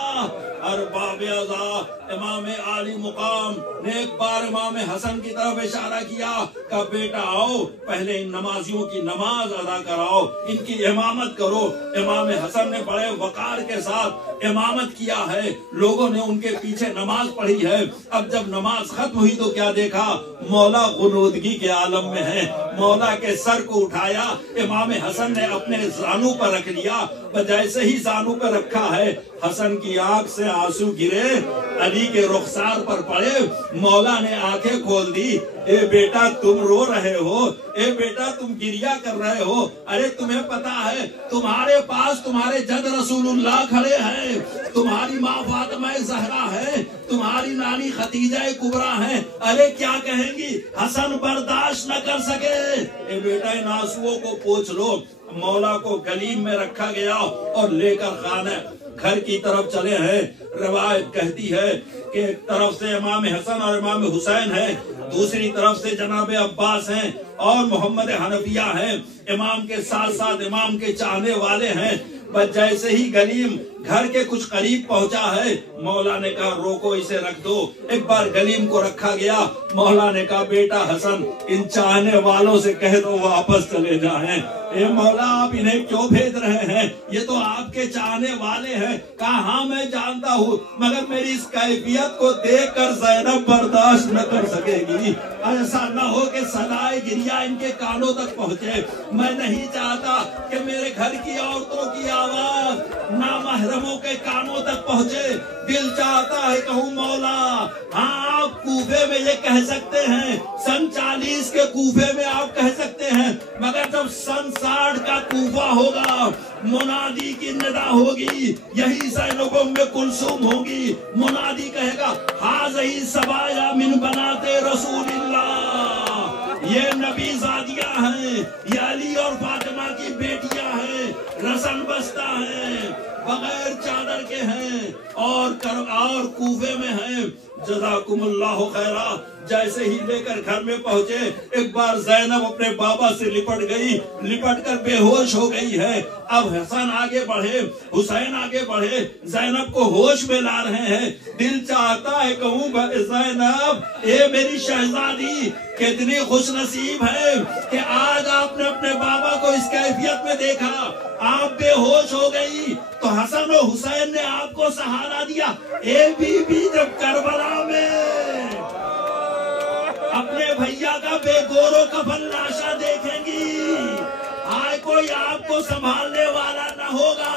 अरबाब अज़ा इमाम आली मुकाम ने एक बार इमाम हसन की तरफ इशारा किया, का बेटा आओ पहले इन नमाजियों की नमाज अदा कराओ, इनकी इमामत करो। इमाम हसन ने बड़े वकार के साथ इमामत किया है, लोगों ने उनके पीछे नमाज पढ़ी है। अब जब नमाज खत्म हुई तो क्या देखा, मौला गुनूदगी के आलम में है। मौला के सर को उठाया, इमाम हसन ने अपने जानू पर रख लिया। जैसे ही जानू पर रखा है, हसन की आंख से आंसू गिरे, अली के रुखसार पर पड़े। मौला ने आंखें खोल दी। ए बेटा तुम रो रहे हो, ए बेटा तुम गिरिया कर रहे हो, अरे तुम्हें पता है तुम्हारे पास तुम्हारे जद रसूलुल्लाह खड़े हैं, तुम्हारी माँ फातिमा ज़हरा है, तुम्हारी नानी खदीजा कुबरा है, अरे क्या कहेंगी। हसन बर्दाश्त न कर सके। ए बेटा इन आंसुओं को पोंछ लो। मौला को गलीम में रखा गया और लेकर खाने घर की तरफ चले हैं। रवायत कहती है कि एक तरफ से इमाम हसन और इमाम हुसैन है, दूसरी तरफ से जनाब अब्बास हैं और मोहम्मद हनफिया हैं। इमाम के साथ साथ इमाम के चाहने वाले हैं। बस जैसे ही गलीम घर के कुछ करीब पहुंचा है, मौला ने कहा रोको इसे रख दो। एक बार गलीम को रखा गया। मौला ने कहा बेटा हसन इन चाहने वालों से कह दो वापस चले जाएं। ए मौला आप इन्हें क्यों भेज रहे हैं, ये तो आपके चाहने वाले हैं। कहा हाँ मैं जानता हूँ, मगर मेरी इस कैफियत को देखकर ज़ैनब बर्दाश्त न कर सकेगी। ऐसा न हो कि सदाए गिरिया इनके कानों तक पहुँचे। मैं नहीं चाहता कि मेरे घर की औरतों की आवाज नामहरमों के कानों तक पहुँचे। दिल चाहता है कहूँ मौला हाँ आप कूफे में ये कह सकते हैं, सन 40 के कूफे में आप कह सकते हैं, मगर जब सन 60 का कूफा होगा, मुनादी की निदा होगी, यही ज़ैनब में कुलसूम होगी। मुनादी कहेगा हाज़ही सबाया मिन बनाते रसूलिल्लाह, ये नबी ज़ादियाँ हैं, ये अली और फातिमा की बेटियां हैं, रसन बस्ता हैं। बगैर चादर के हैं और कूफे में हैं। जज़ाकुमुल्लाहु खैरा। जैसे ही लेकर घर में पहुंचे, एक बार जैनब अपने बाबा से लिपट गई, लिपट कर बेहोश हो गई है। अब हसन आगे बढ़े, हुसैन आगे बढ़े, जैनब को होश में ला रहे हैं। दिल चाहता है कहूँ जैनब, ए मेरी शहजादी कितनी खुशनसीब है कि आज आपने अपने बाबा को इस कैफियत में देखा। आप बेहोश हो गई तो हसन और हुसैन ने आपको सहारा दिया। ए बीबी जब करबला में अपने भैया का बेगोरो कफन लाशा देखेंगी, आए कोई आपको संभालने वाला न होगा,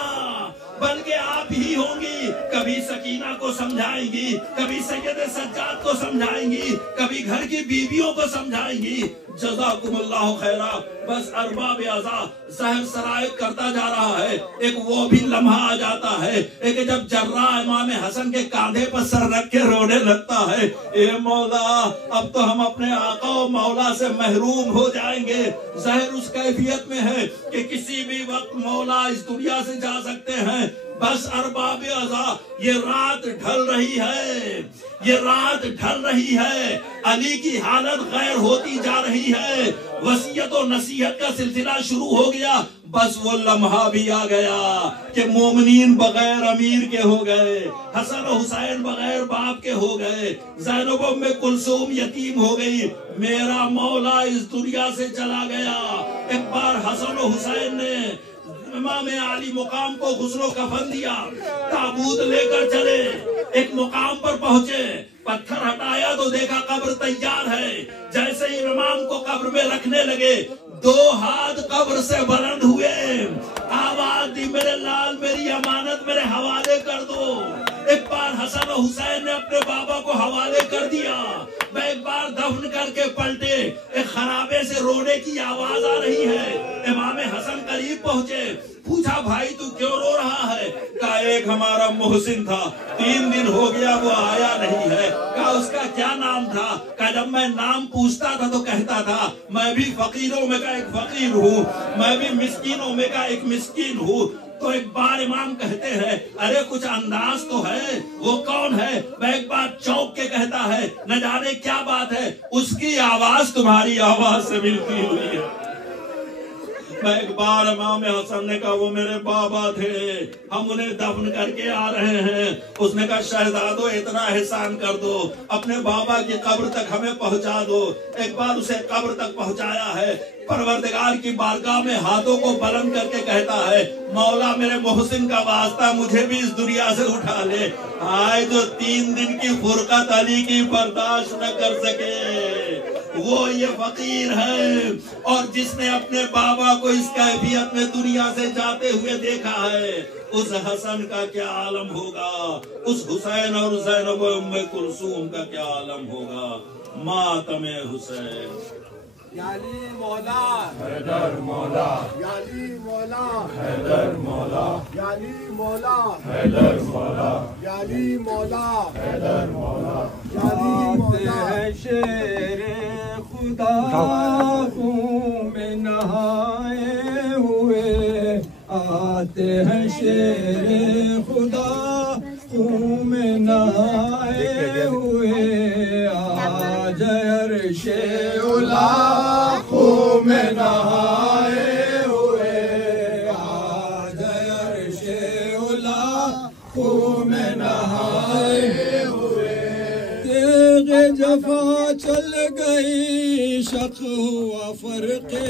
बल्कि आप ही होंगी। कभी सकीना को समझाएंगी, कभी सैयद सज्जाद को समझाएंगी, कभी घर की बीवियों को समझाएंगी। जज़ाकुमुल्लाहु खैरा। बस अरबाब आज़ा सहर सरायत करता जा रहा है। एक वो भी लम्हा आ जाता है एक जब जर्रा इमाम हसन के कांधे पर सर रख के रोने लगता है, ए मौला अब तो हम अपने आका और मौला से महरूम हो जाएंगे। जहर उस कैफियत में है कि किसी भी वक्त मौला इस दुनिया से जा सकते हैं। बस अरबाब आज़ा ये रात ढल रही है, ये रात ढल रही है। अली की हालत गैर होती जा रही है। वसीयत और नसीहत का सिलसिला शुरू हो गया। बस वो लम्हा भी आ गया कि मोमिनीन बगैर अमीर के हो गए, हसन और हुसैन बगैर बाप के हो गए, ज़ैनब में कुलसूम यतीम हो गई। मेरा मौला इस दुनिया से चला गया। एक बार हसन और हुसैन ने इमाम आली मुकाम को गुस्लो कफन दिया, ताबूत लेकर चले, एक मुकाम पर पहुंचे, पत्थर हटाया तो देखा कब्र तैयार है। जैसे ही इमाम को कब्र में रखने लगे, 2 हाथ कब्र से बुलंद हुए, आवाज दी, मेरे लाल मेरी अमानत मेरे हवाले कर दो। एक बार हसन और हुसैन ने अपने बाबा को हवाले कर दिया। मैं एक बार दफन करके पलटे, एक खराबे से रोने की आवाज आ रही है। इमाम हसन करीब पहुंचे, पूछा भाई तू क्यों रो रहा है? कहा एक हमारा मोहसिन था, 3 दिन हो गया वो आया नहीं है। कहा उसका क्या नाम था? कहा जब मैं नाम पूछता था तो कहता था मैं भी फकीरों में का एक फकीर हूँ, मैं भी मिस्कीनों में का एक मिस्कीन हूँ। तो एक बार इमाम कहते हैं अरे कुछ अंदाज तो है, वो कौन है? वह एक बार चौंक के कहता है न जाने क्या बात है, उसकी आवाज तुम्हारी आवाज से मिलती हुई है। मैं एक बार इमाम हसन ने कहा वो मेरे बाबा थे, हम उन्हें दफन करके आ रहे हैं। उसने कहा शहजादो इतना एहसान कर दो, अपने बाबा की कब्र तक हमें पहुंचा दो। एक बार उसे कब्र तक पहुंचाया है। परवरदिगार की बारगाह में हाथों को बुलंद करके कहता है मौला मेरे मोहसिन का वास्ता मुझे भी इस दुनिया से उठा ले। आए जो 3 दिन की फुरकत अली की बर्दाश्त न कर सके, वो ये फकीर है। और जिसने अपने बाबा को इस कैफियत में दुनिया से जाते हुए देखा है, उस हसन का क्या आलम होगा, उस हुसैन और ज़ैनब उम्मे कुलसूम का क्या आलम होगा। मातमे हुसैन। याली मौला हैदर मौला, याली मौला हैदर मौला, याली मौला हैदर मौला, याली मौला हैदर मौला, याली मौला है शेरे खुदा में नहाए हुए, आते हैं शेरे खुदा में नहाए हुए, आज अर्शे उला में नहाए हुए, आज अर्शे उला में नहाए हुए। तेगे जफा चल गई शक हुआ फर्के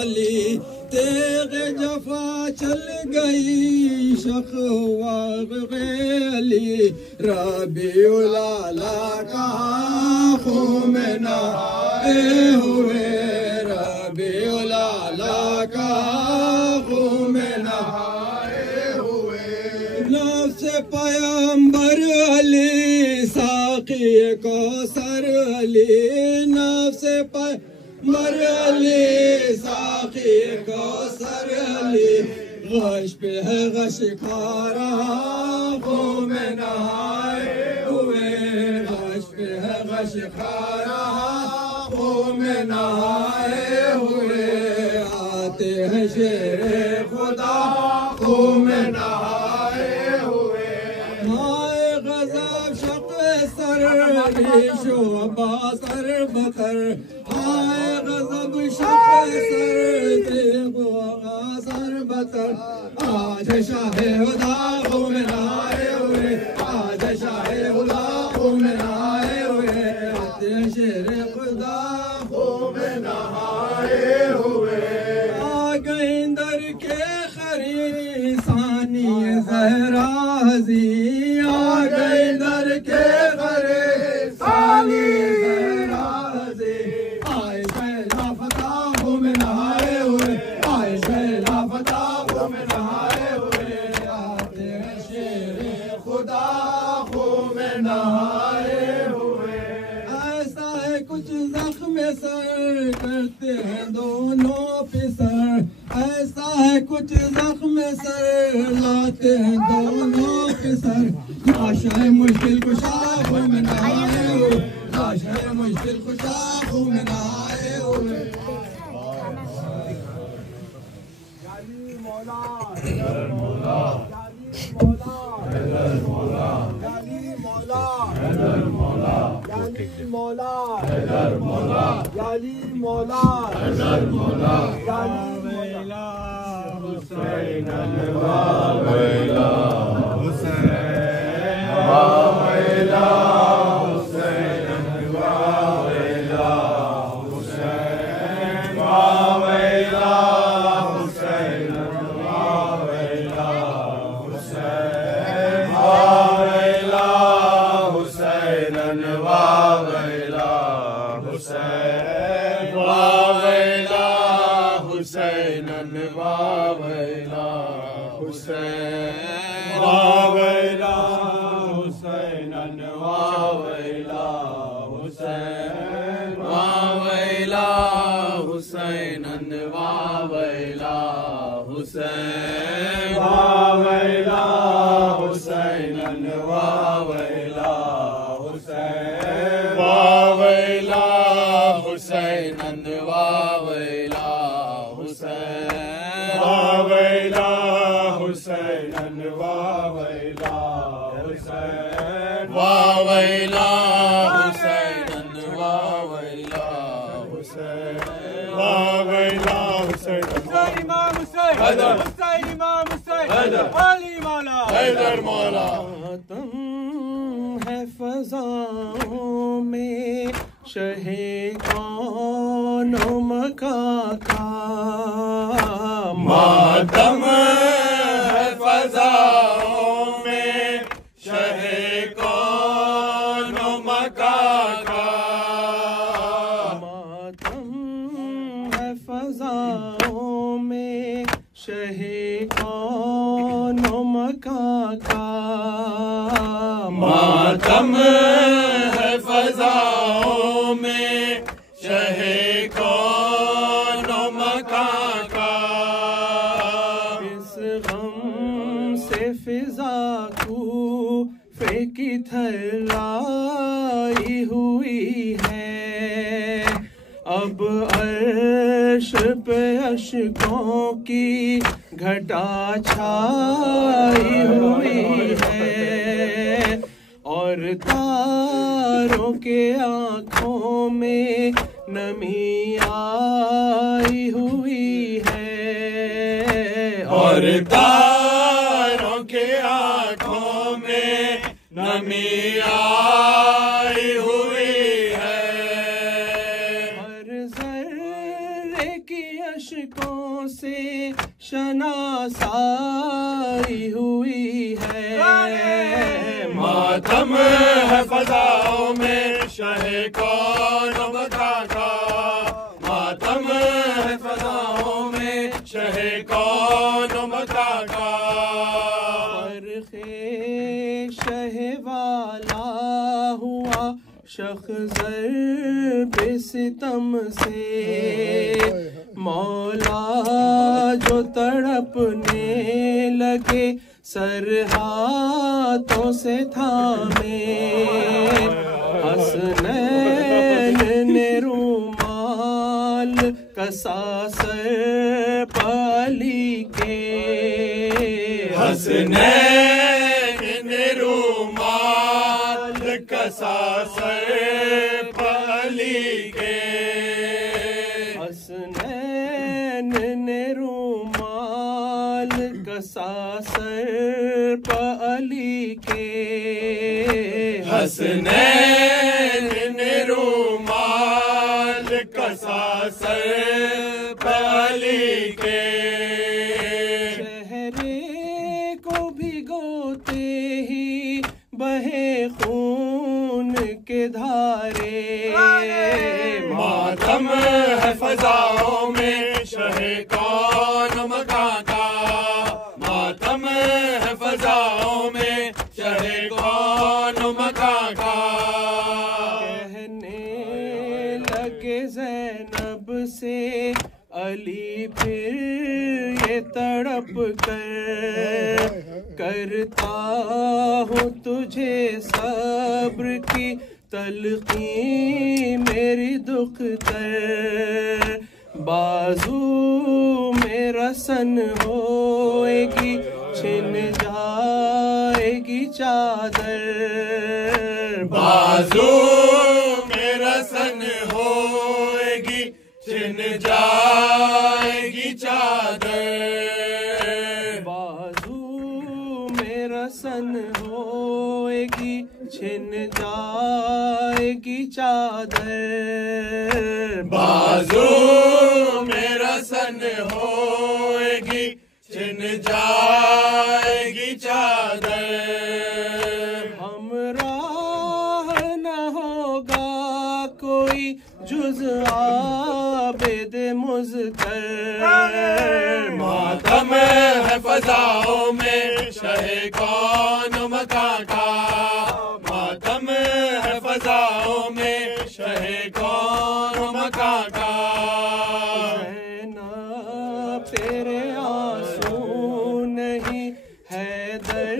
अली, तेगे जफा चल गई शक हुआ अली, रबीउल आला का खून में नहाए हुए, रबीउल आला का खून में नहाए हुए। नफ्स पैगंबर अली साक़ी कौसर अली, नफ्स पैगंबर अली साक़ी कौसर अली, गश पे है गश खा रहा खून में नहाए हुए, गश पे है गश खा रहा खून में नहाए हुए, आते हैं शेरे खुदा खून में नहाए शोभा सर बतर हाय गजब शक सर देखो सर बतर आज शाहे खुदा में आए हुए आज शाहे खुदा में आए हुए शेर खुदा में नहाए हुए आ गए दर के खरी सानी जहरा हजी आ गए दर के खरे सानी जहरा हजी आए शहला फताह में नहाए हुए आए शहला फताह में नहाए हुए आते हैं शेर खुदा में नहाए हुए ऐसा है कुछ जख्म सर करते हैं दोनों पिसर ऐसा है कुछ जख्म सर लाते हैं दोनों पिसर लाश है मुश्किल कुशा में नहाए हुए लाश है मुश्किल कुशा में नहाए हुए फजाओं में शहे कौन मका का मातम है फजाओं में शहे कौन मका का मातम है फजाओं में शहे कौन मका का मातम है फजाओं में शहे कौन मका का इस गम से फिजा को फेंकी थलाई हुई है अब अर्श पे अशकों की घटा छाई हुई है और तारों के आँखों में नमी आई हुई है और तारों के आँखों में नमी आई हुई है हर ज़र्रे की अशकों से शनासाई हुई है मातम है फजाओं में शहे कौन मका का मातम है फजाओं में शहे कौन मका का शहे वाला हुआ शख्ज़र बेसितम से मौला जो तड़पने लगे सर हाथों से थामे हसनैन ने रूमाल कसा सर पाली के हसनैन ने रूमाल कसा सर पली के। हसनैन ने रुमाल कसा सर पली के। हसनैन ने रुमाल कसा सर पली के। चेहरे को भिगोते ही बहे खून के धारे। मातम है फजाओं में शहे कौन मका का। मातम है फजाओं में शहे कौन मका का। कहने लगे ज़ैनब से अली फिर ये तड़प कर। करता हूँ तुझे सब्र की तलक़ी मेरी दुख तर। बाजू में रसन होएगी छिन जाएगी चादर। बाजू में रसन होएगी छिन जाएगी चादर। बाजू में रसन होएगी छिन जाएगी चादर। बाजू में रसन होएगी छिन जाएगी चादर। हमराह न होगा कोई जुज़ आबिद मुज़्तर। मातम है फजाओं में शहे कौन मका का। मातम है फजाओं में शहे कौन मका का। ज़ैनब तेरे आंसू नहीं हैदर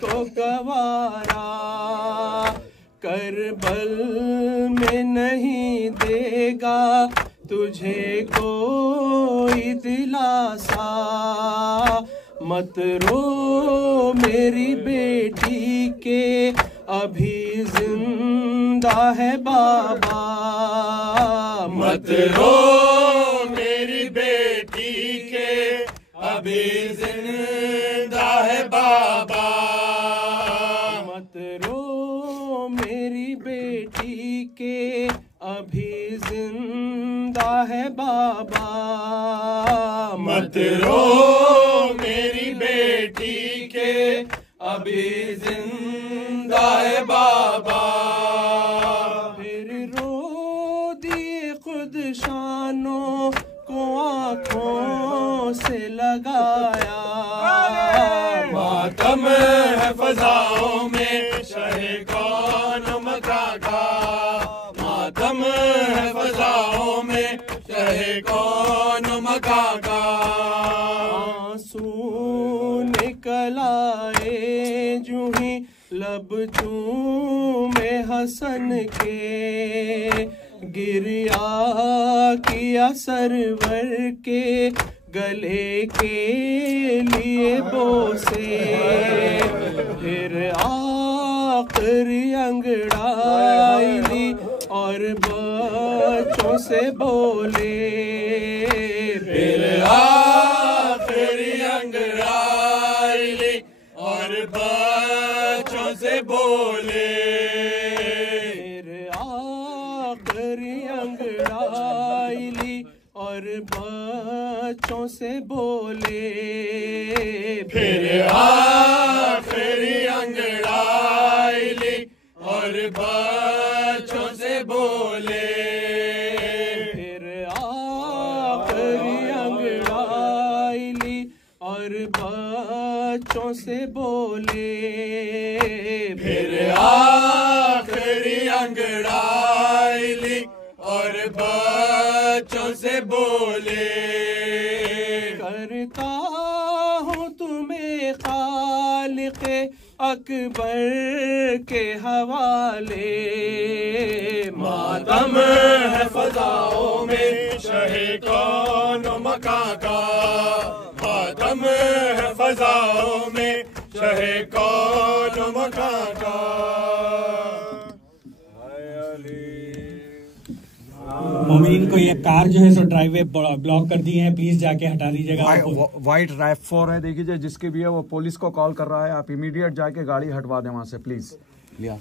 को गवारा। करबल में नहीं देगा तुझे कोई दिलासा। मत रो मेरी बेटी के अभी जिंदा है बाबा। मत रो मेरी बेटी के अभी जिंदा है बाबा। मत रो मेरी बेटी के अभी जिंदा है बाबा। मत रो मेरी बेटी के अभी जिंदा है बाबा। फिर रो दिए खुद शानों को आँखों से लगाया। मातम है फजाओं में शहे कौन मका का। मातम है फजाओं में शहे कौन मका का। आंसू निकल आए जूही लब चूमे हसन के। गिरिया किया सरवर के गले के लिए बोसे। फिर आखिरी अंगड़ाई ली और बच्चों से बोले। फिर आखिरी अंगड़ाई ली और बच्चों से बोले। फिर आखिरी अंगड़ाई ली और बच्चों से बोले। फिर आखिरी अंगड़ाई ली और बच्चों से बोले। फिर आखिरी अंगड़ाई ली और बच्चों से बोले। फिर आखिरी अंगड़ाई ली और बच्चों से बोले। करता हूँ तुम्हें खालिक़े अकबर के हवाले। मातम है फजाओं में शहे कौन मका का। मातम है फजाओं में शहे कौन मका का। मोमिन को ये कार जो है सो ड्राइववे ब्लॉक कर दी है, प्लीज जाके हटा दीजिएगा। व्हाइट RAV4 है, देखिए जिसके भी है वो पुलिस को कॉल कर रहा है, आप इमीडिएट जाके गाड़ी हटवा दें वहां से प्लीज। लिया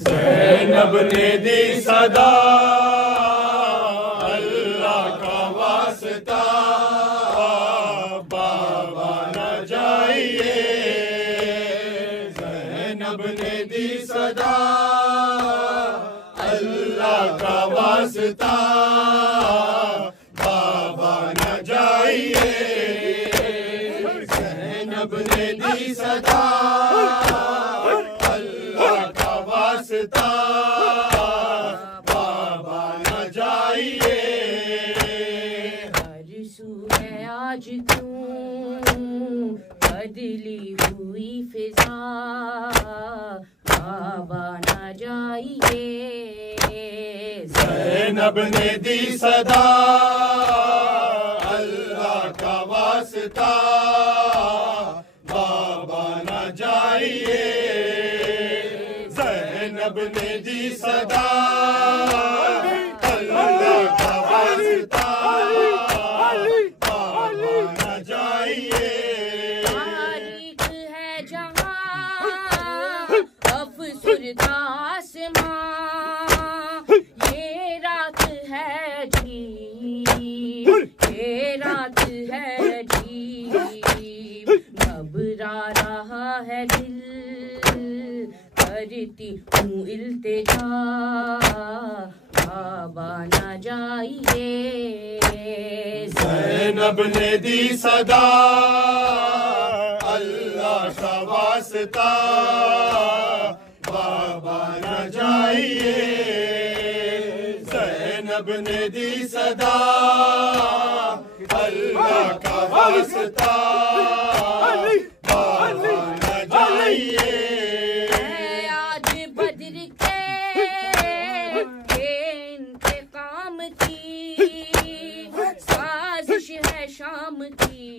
ज़ैनब ने दी सदा अल्लाह का वास्ता, बाबा न जाइए। ज़ैनब ने दी सदा अल्लाह का वास्ता, बाबा न जाइए। ज़ैनब ने दी सदा अल्लाह का वास्ता, बाबा न जाइए। हर सू है आज क्यों बदली हुई फिजा, बाबा न जाइए। ज़ैनब ने दी सदा अल्लाह का वास्ता, बाबा न जाइए। ज़ैनब ने दी सदा अल्लाह का वास्ता, बाबा न जाइए। तारीख है जहां अफसरदा आसमां, ये रात है जी, ये रात है जी। घबरा रहा है दिल, करती हूँ इल्तिजा, बाबा न जाइए। ज़ैनब ने दी सदा अल्लाह का वास्ता, बाबा न जाइए। ज़ैनब ने दी सदा अल्लाह का वास्ता, बाबा न जाइए। आज बद्र के इंतकाम की साजिश है शाम की,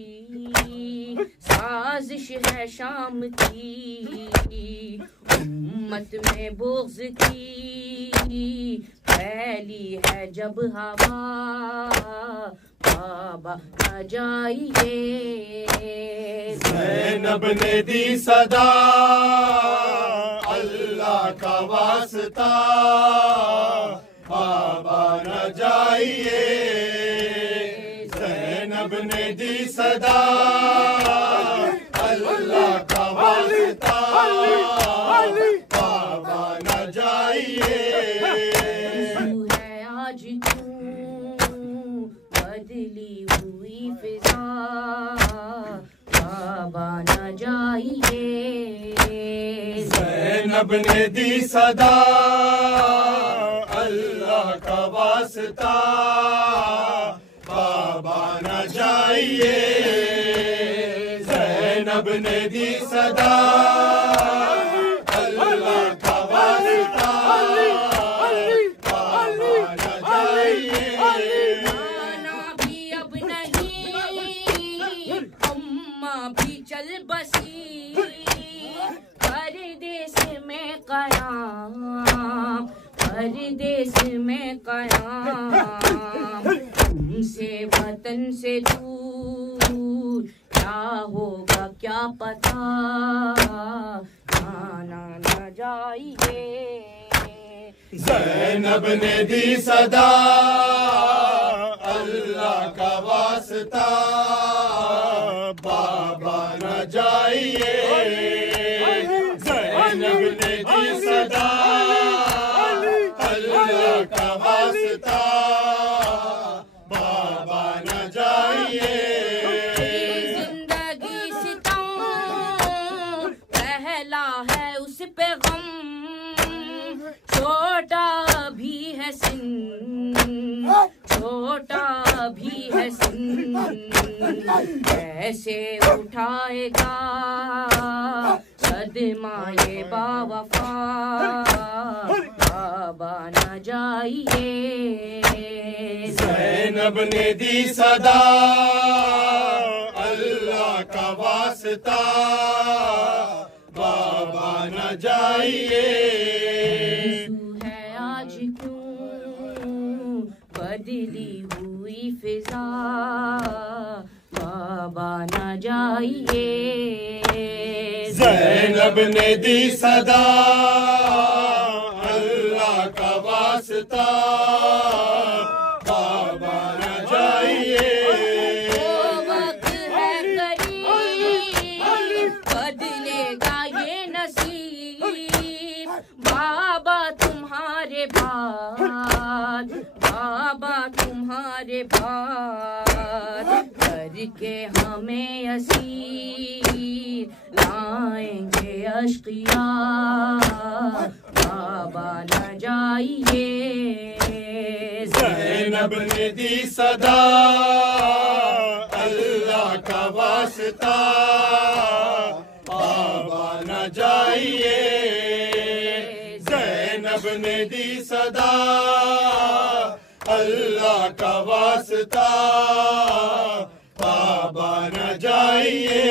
साजिश है शाम की। उम्मत में बुग़्ज़ की फैली है जब हवा, बाबा न जाइए। ज़ैनब ने दी सदा अल्लाह का वास्ता, बाबा न जाइए। ज़ैनब ने दी सदा अल्लाह का वास्ता, बाबा न जाइए। है आज क्यों बदली हुई फिजा, बाबा न जाइए। ज़ैनब ने दी सदा अल्लाह का वास्ता, बाबा न जाइए। ज़ैनब ने दी सदा अल्लाह का वास्ता, बाबा न जाइए। कयाम, परदेस में कयाम, तुमसे वतन से दूर क्या होगा क्या पता, जाना न जाइए। ज़ैनब ने दी सदा अल्लाह का वास्ता, बाबा न जाइए। ज़ैनब ने दी सदा अल्लाह का वास्ता, बाबा न जाइए। जिंदगी सितम पहला है उस पे गम, छोटा भी है सिन, छोटा भी है सिन, कैसे उठाएगा सदमा ये बावफा, बाबा न जाइए। ज़ैनब ने दी सदा अल्लाह का वास्ता, बाबा न जाइए। है आज क्यों बदली हुई फिजा, बाबा न जाइए। ज़ैनब ने दी सदा अल्लाह का वास्ता, बाबा न जाइए। वो वक्त है करीब, बदलेगा ये नसीब, बाबा तुम्हारे बाद, बाबा तुम्हारे बाद, करके हमें असीर लाएंगे अश्किया, बाबा न जाइए। ज़ैनब ने दी सदा अल्लाह का वास्ता, बाबा न जाइए। ज़ैनब ने दी सदा अल्लाह का वास्ता, बाबा न जाइए।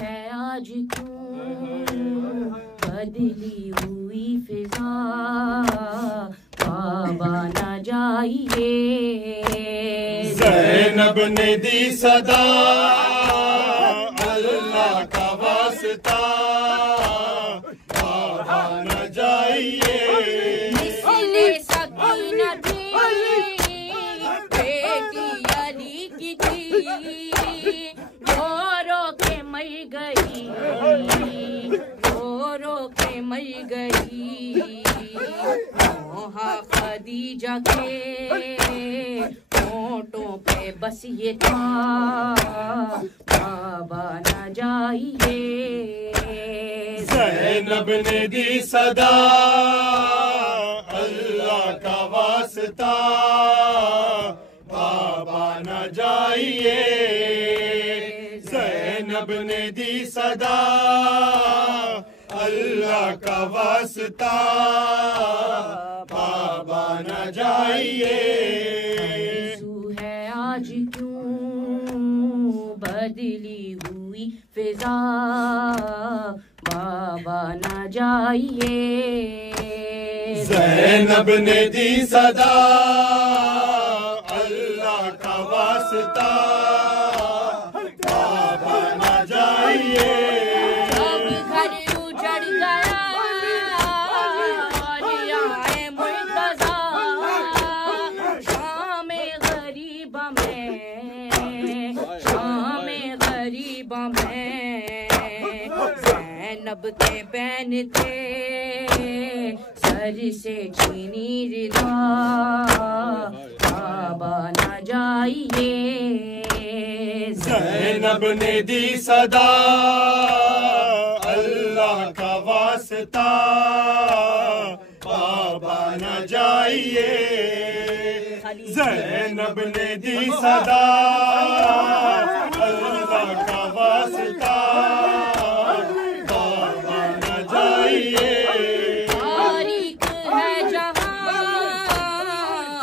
है आज क्यों बदली हुई फिजा, बाबा न जाइए। ज़ैनब ने दी सदा अल्लाह का वास्ता, बाबा न जाइए। मिसले सकीना थी, बेटी अली की थी, रो के मर गई, रो के मर गई, मोहा खदीजा के होठों पे बस ये था, बाबा न जाइए। ज़ैनब ने दी सदा अल्लाह का वास्ता, बाबा न जाइए। ज़ैनब ने दी सदा अल्लाह का वास्ता, बाबा न जाइए। है आज क्यों बदली हुई फिजा, बाबा न जाइए। ज़ैनब ने दी सदा अल्लाह का वास्ता, बाबा न जाइए। अब घर उजड़ गया और आए मुर्तज़ा, शाम गरीब में, शाम गरीब में, ज़ैनब के बैन थे सर से छीनी रिदा, बाबा न जाइए। ज़ैनब ने दी सदा अल्लाह का वास्ता, बाबा न जाइए। ज़ैनब ने दी सदा अल्लाह का वास्ता, बाबा न जाइए। तारीख है जहां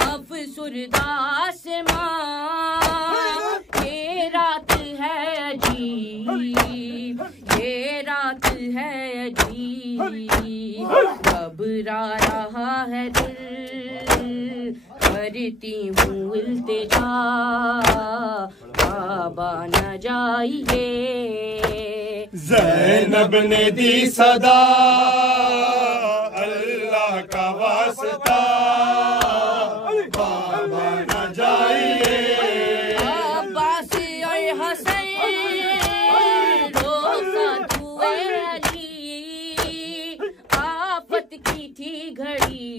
अफसुरदास मां, ये रात है अजीब, ये रात है अजीब, घबरा रहा है दिल, करती हूँ इल्तिजा, बाबा न जाइए। ज़ैनब ने दी सदा, अल्लाह का वास्ता, बाबा न जाइए। अब्बास और हसैन रोज़ा दुए अली, आफत की थी घड़ी,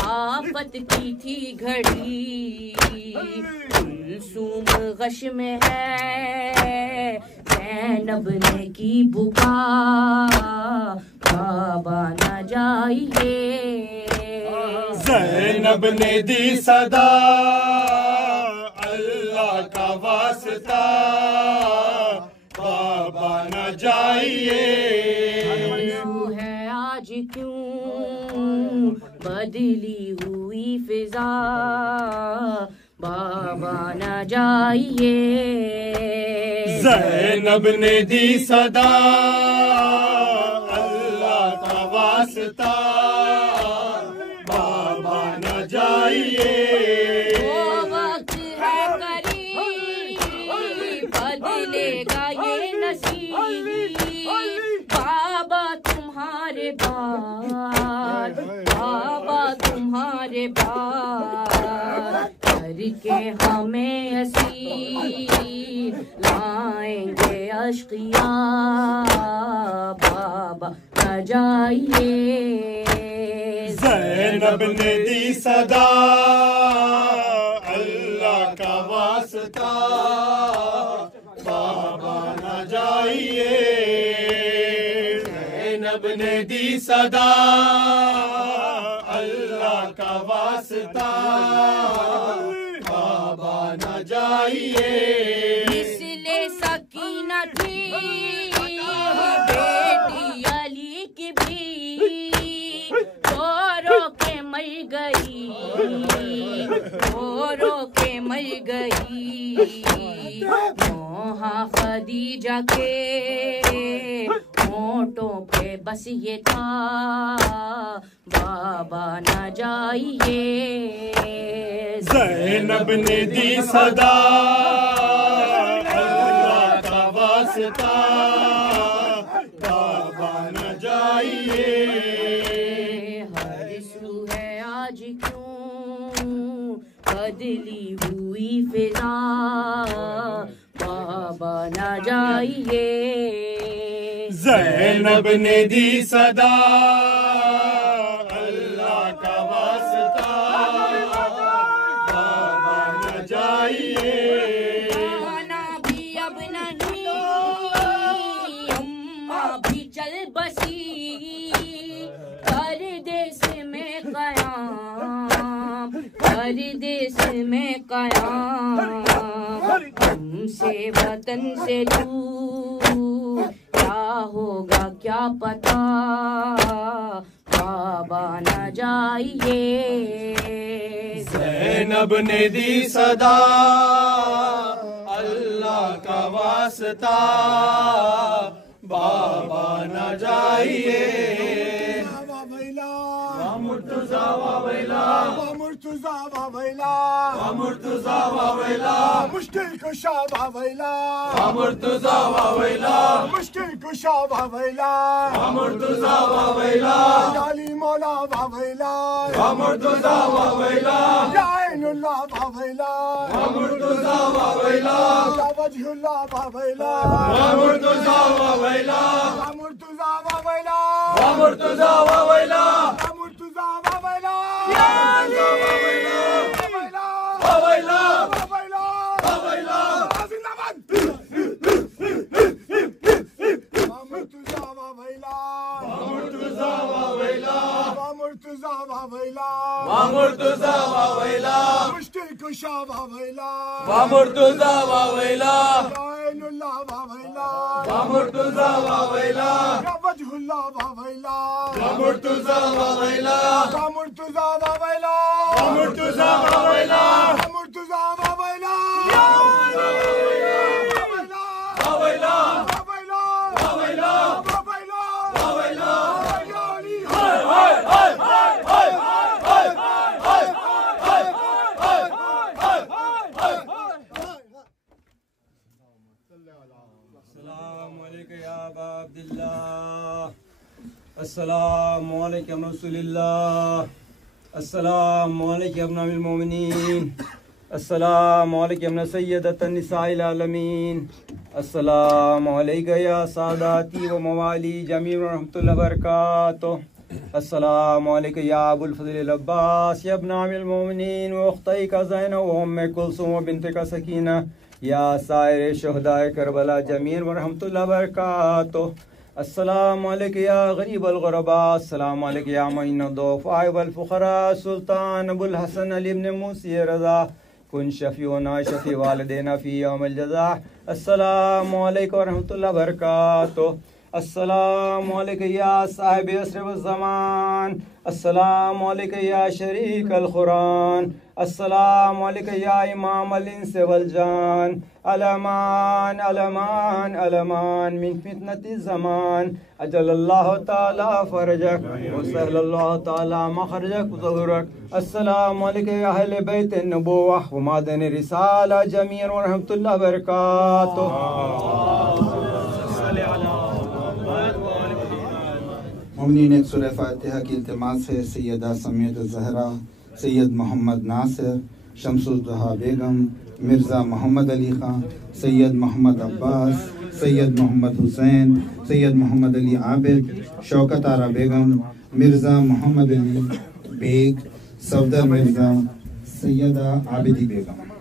आफत की थी घड़ी, कुलसूम गश में है, ज़ैनब ने की पुकार, बाबा न जाइए। ज़ैनब ने दी सदा, अल्लाह का वास्ता, बाबा न जाइए। है आज क्यों बदली हुई फिजा, बाबा न जाइए। ज़ैनब ने दी सदा, अल्लाह का वास्ता, बाबा न जाइए। वो वक्त है करीब, बदलेगा ये नसीब, बाबा तुम्हारे बाद, बाबा तुम्हारे बाद, करके हमें असीर लाएंगे अश्किया, बाबा न जाइए। ज़ैनब ने दी सदा, अल्लाह का वास्ता, बाबा न जाइए। ज़ैनब ने दी सदा, अल्लाह का वास्ता, बाबा न जाइए। इसलिए सकीना थी बेटी अली की भी, रो के मर गई, रो के मर गई। मोहा खदीजा के होठों पे बस ये था, बाबा न जाइए। ज़ैनब ने दी सदा, अल्लाह का वास्ता, बाबा न जाइए। हर सू है आज क्यों बदली हुई फिजा, बाबा न जाइए। ज़ैनब ने दी सदा, अल्लाह का वास्ता, बाबा न जाइए। खाना भी अब नहीं, अम्मा भी चल बसी, परदेस में कयाम, परदेस में कयाम, हमसे वतन से दूर क्या होगा क्या पता, बाबा न जाइए। ज़ैनब ने दी सदा, अल्लाह का वास्ता, बाबा न जाइए। मुर्तज़ा वावैला, मुर्तज़ा वावैला, मुर्तज़ा वावैला, मुश्किल कुशा वावैला, मुर्तज़ा वावैला, मुश्किल कुशा वावैला, मुर्तज़ा वावैला, अली मौला वावैला, मुर्तज़ा वावैला, या ऐनुल्लाह वावैला, मुर्तज़ा वावैला, या वजहुल्लाह वावैला, मुर्तज़ा वावैला, मुर्तज़ा वावैला, मुर्तज़ा वावैला, मुर्तज़ा वावैला, या अली वावैला, वावैला, वावैला, वावैला, जिंदाबाद। मुर्तज़ा वावैला, मुर्तज़ा वावैला, मुर्तज़ा वावैला, मुर्तज़ा वावैला, मुश्किल कुशा वावैला, मुर्तज़ा वावैला, ऐनुल्लाह वावैला, मुर्तज़ा वावैला, या वजहुल्लाह वावैला, मुर्तज़ा वावैला, मुर्तज़ा वावैला, मुर्तज़ा वावैला, मुर्तज़ा वावैला, या वावैला, वावैला, अलैका या अबा अब्दुल्लाह, अस्सलामु अलैका रसूलुल्लाह, अस्सलामु अलैका या अमीरुल मोमिनीन, अस्सलामु अलैका या सय्यदतन निसाइल आलमीन, अस्सलामु अलैका या सादाती व मवाली जमीअ व रहमतुल्लाहि व बरकातुहू, अस्सलामु अलैका या अबुल फज़ल अब्बास या इब्न अमीरुल मोमिनीन व उख्तैका ज़ैनब व उम्मे कुलसूम व बिन्तिका सकीना या साइर शुहदाए करबला जमीअन व रहमतुल्लाहि व बरकातुहू, अस्सलामु अलैका या गरीबल गुरबा, अस्सलामु अलैका या मुइनुद दुअफ़ा वल फुक़रा, सुल्तान अबुल हसन अली इब्न मूसी रज़ा, कुन शफ़ीउना शफ़ी वालिदैन फ़ी यौमिल जज़ा, अस्सलामु अलैका व रहमतुल्लाहि व बरकातुहू, अस्सलामु अलैका या साहिब असर व ज़मान, अस्सलामु अलैका या शरीक अल कुरान, अस्सलामु अलैका या इमाम अल इंस वल जान, अलमान अलमान अलमान मिन फितनति ज़मान, अजलल्लाहु ताला फरजक व सहलल्लाहु ताला मखरजक व ज़ुहुरक, अस्सलामु अलैका या अहले बैत नबुव्वह व मादन रिसाला जमीअन व रहमतुल्लाहि व बरकातुहू। मुमिनीन एक सूरह फातिहा की इल्तिमास है सैयदा समीयत ज़हरा, सैयद मोहम्मद नासिर, शम्सुद्दोहा बेगम, मिर्ज़ा मोहम्मद अली ख़ान, सैयद मोहम्मद अब्बास, सैयद मोहम्मद हुसैन, सैयद मोहम्मद अली आबिद, शौकत आरा बेगम, मिर्ज़ा मोहम्मद अली बेग, सफदर मिर्ज़ा, सैयदा आबिदी बेगम।